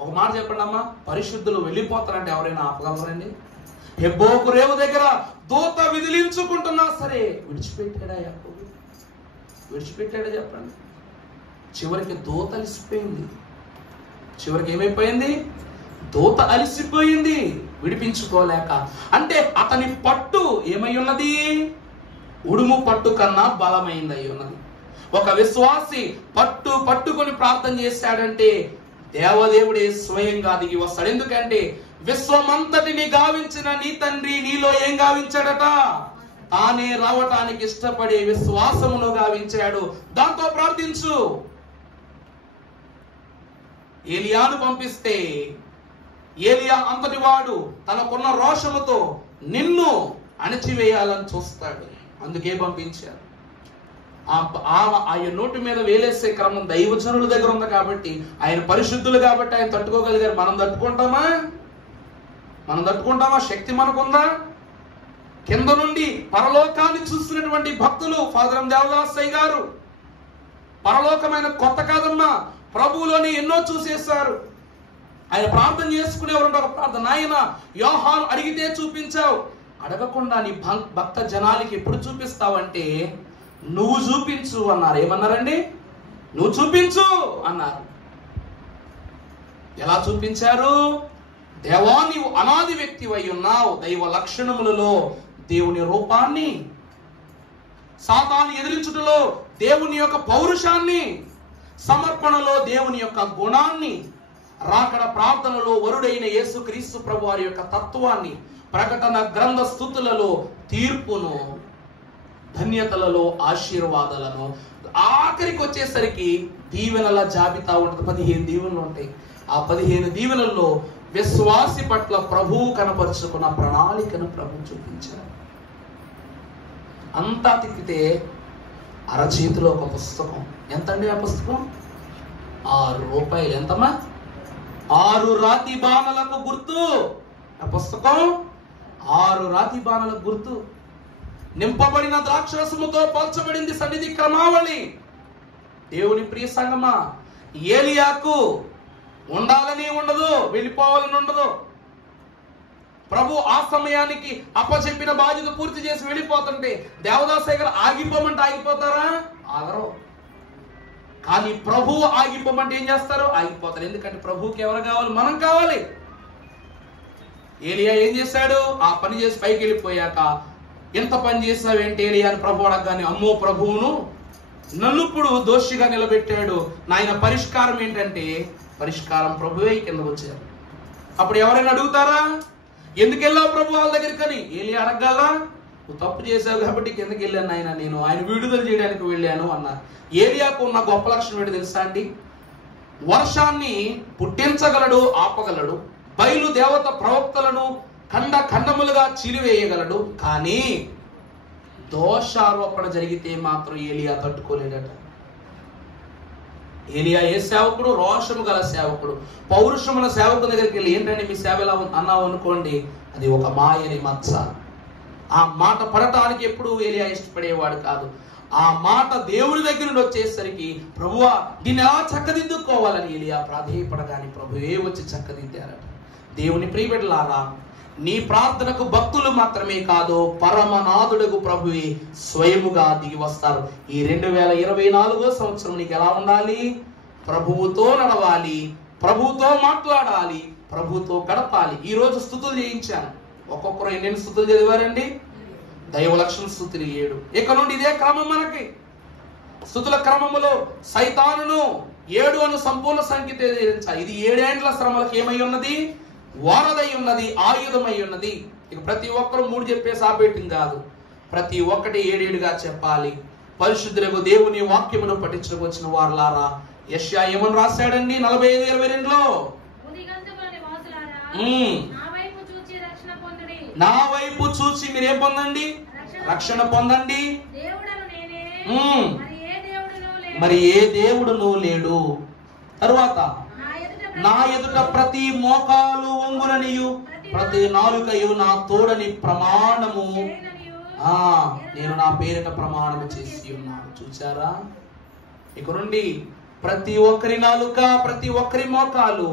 ఒక మాట చెప్పండి అమ్మా, పరిశుద్ధులు వెళ్ళిపోతారంటే ఎవరైనా ఆపగలరండి? హెబ్బోకు రేవు దగ్గర దూత విదిలించుకుంటున్నా సరే విడిచిపెట్టాడా యాకోబు? విడిచిపెట్టాడా చెప్పండి? చివరికి దూత అలిసిపోయింది. చివరికి ఏమైపోయింది? దూత అలిసిపోయింది విడిపించుకోలేక. అంటే అతని పట్టు ఏమై ఉన్నది? ఉడుము పట్టు కన్నా బలమైంది అయి ఉన్నది. ఒక విశ్వాసి పట్టుకొని ప్రార్థన చేశాడంటే దేవదేవుడే స్వయంగా దిగి వస్తాడు. ఎందుకంటే విశ్వమంతటిని గావించిన నీ తండ్రి నీలో ఏం గావించాడట? తానే రావటానికి ఇష్టపడే విశ్వాసమును గావించాడు. దాంతో ప్రార్థించు. ఏలియాను పంపిస్తే ఏలియా అంతటి వాడు తనకున్న రోషముతో నిన్ను అణచివేయాలని చూస్తాడు. అందుకే పంపించారు. ఆయన నోటి మీద వేలేసే క్రమం దైవజనుల దగ్గర ఉంది కాబట్టి, ఆయన పరిశుద్ధులు కాబట్టి ఆయన తట్టుకోగలిగారు. మనం తట్టుకుంటామా? మనం తట్టుకుంటామా? శక్తి మనకుందా? కింద నుండి పరలోకాన్ని చూస్తున్నటువంటి భక్తులు ఫాదర్ దేవదాసయ్య గారు పరలోకమైన కొత్త కాదమ్మా, ప్రభువులోని ఎన్నో చూసేశారు. ఆయన ప్రార్థన చేసుకునేవారు ఒక ప్రార్థన, ఆయన యోహాను అడిగితే చూపించావు, అడగకుండా నీ భక్త జనాలకి ఎప్పుడు చూపిస్తావంటే నువ్వు చూపించు అన్నారు. ఏమన్నారండి? నువ్వు చూపించు అన్నారు. ఎలా చూపించారు? దేవా నీవు అనాది వ్యక్తివై ఉన్నావు, దైవ లక్షణములలో దేవుని రూపాన్ని, సాతాను ఎదిరించుటలో దేవుని యొక్క పౌరుషాన్ని, సమర్పణలో దేవుని యొక్క గుణాన్ని, రాకడ ప్రార్థనలో వరుడైన యేసుక్రీస్తు ప్రభు వారి యొక్క తత్వాన్ని, ప్రకటన గ్రంథ స్థుతులలో తీర్పును, ధన్యతలలో ఆశీర్వాదాలను, ఆఖరికి వచ్చేసరికి దీవెనల జాబితా ఉంటుంది. 15 దీవెనలు ఉంటాయి. ఆ 15 దీవెనల్లో విశ్వాసి పట్ల ప్రభువు కనపరుచుకున్న ప్రణాళికను ప్రభు చూపించారు. అంతా తిప్పితే అరచేతిలో ఒక పుస్తకం. ఎంతండి ఆ పుస్తకం? 6 రూపాయలు. ఎంతమ్మా? 6 రాతి బాణలకు గుర్తు. ఆ పుస్తకం 6 రాతి బాణలకు గుర్తు. నింపబడిన ద్రాక్షరసముతో పోల్చబడింది సన్నిధి క్రమావళి. దేవుని ప్రియ సంగమా, ఏలియాకు ఉండాలని ఉండదు, వెళ్ళిపోవాలని ఉండదు. ప్రభు ఆ సమయానికి అప్పచెప్పిన బాధ్యత పూర్తి చేసి వెళ్ళిపోతుంటే దేవదాసయ్య గారు ఆగిపోమంటే ఆగిపోతారా? ఆగరు. కానీ ప్రభు ఆగిపోమంటే ఏం చేస్తారు? ఆగిపోతారు. ఎందుకంటే ప్రభువుకి ఎవరు కావాలి? మనం కావాలి. ఏలియా ఏం చేశాడు? ఆ పని చేసి పైకి వెళ్ళిపోయాక, ఎంత పని చేసావేంటి ఏలియా అని ప్రభు అడగగానే, అమ్మో ప్రభువును నన్ను ఇప్పుడు దోషిగా నిలబెట్టాడు, నాయన పరిష్కారం ఏంటంటే, పరిష్కారం ప్రభువే కింద వచ్చారు. అప్పుడు ఎవరైనా అడుగుతారా ఎందుకు వెళ్ళావు ప్రభు వాళ్ళ దగ్గరికి అని? ఏలియా అడగగలరా? నువ్వు తప్పు చేశావు కాబట్టి కిందకి వెళ్ళాను నాయన, నేను ఆయన విడుదల చేయడానికి వెళ్ళాను అన్నారు. ఏలియాకు ఉన్న గొప్ప లక్షణం ఏంటి తెలుసా అండి? వర్షాన్ని పుట్టించగలడు, ఆపగలడు. బయలు దేవత ప్రవక్తలను ఖండములుగా చీలివేయగలడు. కానీ దోషారోపణ జరిగితే మాత్రం ఏలియా తట్టుకోలేడట. ఏలియా ఏ సేవకుడు? రోషము గల సేవకుడు, పౌరుషముల సేవకుల దగ్గరికి వెళ్ళి ఏంటంటే మీ సేవ ఎలా అన్నావు అనుకోండి, అది ఒక మాయని మచ్చ. ఆ మాట పడటానికి ఎప్పుడు ఏలియా ఇష్టపడేవాడు కాదు. ఆ మాట దేవుని దగ్గర నుండి వచ్చేసరికి ప్రభువా దీన్ని ఎలా చక్కదిద్దుకోవాలని ఏలియా ప్రాధేయపడగానే ప్రభువే వచ్చి చక్కదిద్దారట. దేవుని ప్రియబిడ్డలారా, నీ ప్రార్థనకు భక్తులు మాత్రమే కాదు, పరమనాథుడకు ప్రభువే స్వయముగా దిగి వస్తారు. ఈ 2024 సంవత్సరం నీకు ఎలా ఉండాలి? ప్రభువుతో నడవాలి, ప్రభువుతో మాట్లాడాలి, ప్రభువుతో గడపాలి. ఈ రోజు స్తుతులు చేయించాను. ఒక్కొక్కరు ఎన్ని స్తుతులు చదివారండి? దైవలక్షణ స్తుతులు 7. ఇక నుండి ఇదే క్రమం మనకి. స్తుతుల క్రమములో సైతానును 7 అను సంపూర్ణ సంఖ్య తెలియజేయించాలి. ఇది 7 ఏండ్ల శ్రమలకు ఏమై ఉన్నది? వారధై ఉన్నది, ఆయుధమై ఉన్నది. ఇక ప్రతి ఒక్కరు 3 చెప్పేసి ఆపేయటం కాదు, ప్రతి ఒక్కటి 7 చెప్పాలి. పరిశుద్ధులకు దేవుని వాక్యమును పఠించడానికి వచ్చిన వారులారా, యెషయా ఏమని రాశాడండి? 45:22లో నా వైపు చూచి మీరేం పొందండి? రక్షణ పొందండి. మరి ఏ దేవుడును లేడు. తరువాత నా ఎదుట ప్రతి మోకాలు వంగుననియు ప్రతి నాలుకయు నా తోడని ప్రమాణము నేను నా పేరిట ప్రమాణము చేసి ఉన్నాను. చూచారా? ఇక నుండి ప్రతి ఒక్కరి నాలుక, ప్రతి ఒక్కరి మోకాలు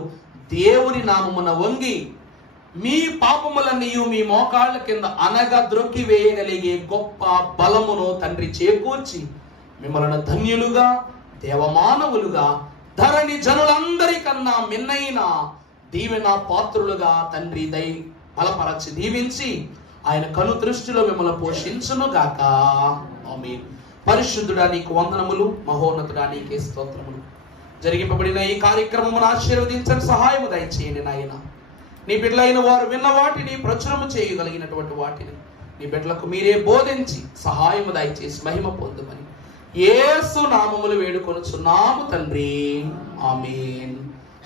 దేవుని నామమున వంగి మీ పాపములన్నీయు మీ మోకాళ్ళ కింద అనగా ద్రొక్కి వేయగలిగే గొప్ప బలమును తండ్రి చేకూర్చి మిమ్మల్ని ధన్యులుగా, దేవమానవులుగా, ధరణి జనులందరికన్నా మిన్నైన దీవెన పాత్రులుగా తండ్రి బలపరచి దీవించి ఆయన కను దృష్టిలో మిమ్మల్ని పోషించును గాక. ఆమేన్. పరిశుద్ధుడా నీకు వందనములు, మహోన్నతుడా నీకే స్తోత్రములు. జరిగింపబడిన ఈ కార్యక్రమమును ఆశీర్వదించని సహాయము దయచేయండి నాయన. నీ బిడ్డలైన వారు విన్న వాటిని ప్రచురము చేయగలిగినటువంటి వాటిని నీ బిడ్డలకు మీరే బోధించి సహాయము దయచేసి మహిమ పొందమని యేసు నామములు వేడుకొనుచున్నాము తండ్రి. ఆమేన్.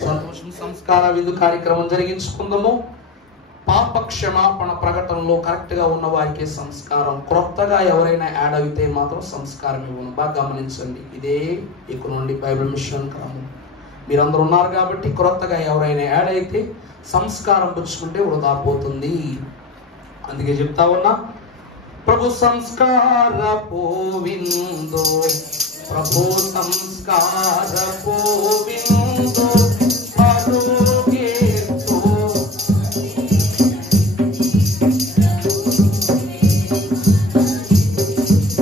సంతోషం సంస్కార విందు కార్యక్రమం జరిగించుకుందాము. పాప క్షమాపణ ప్రకటనలో కరెక్ట్ గా ఉన్న వారికి సంస్కారం, క్రొత్తగా ఎవరైనా యాడ్ అయితే మాత్రం సంస్కారం ఇవ్వను. బాగా గమనించండి, ఇదే ఇక నుండి బైబిల్ మిషన్ క్రమం. మీరందరూ ఉన్నారు కాబట్టి క్రొత్తగా ఎవరైనా యాడ్ అయితే సంస్కారం పుచ్చుకుంటే వృధా పోతుంది. అందుకే చెప్తా ఉన్నా, ప్రభు సంస్కార పోవిందో, ప్రభు సంస్కార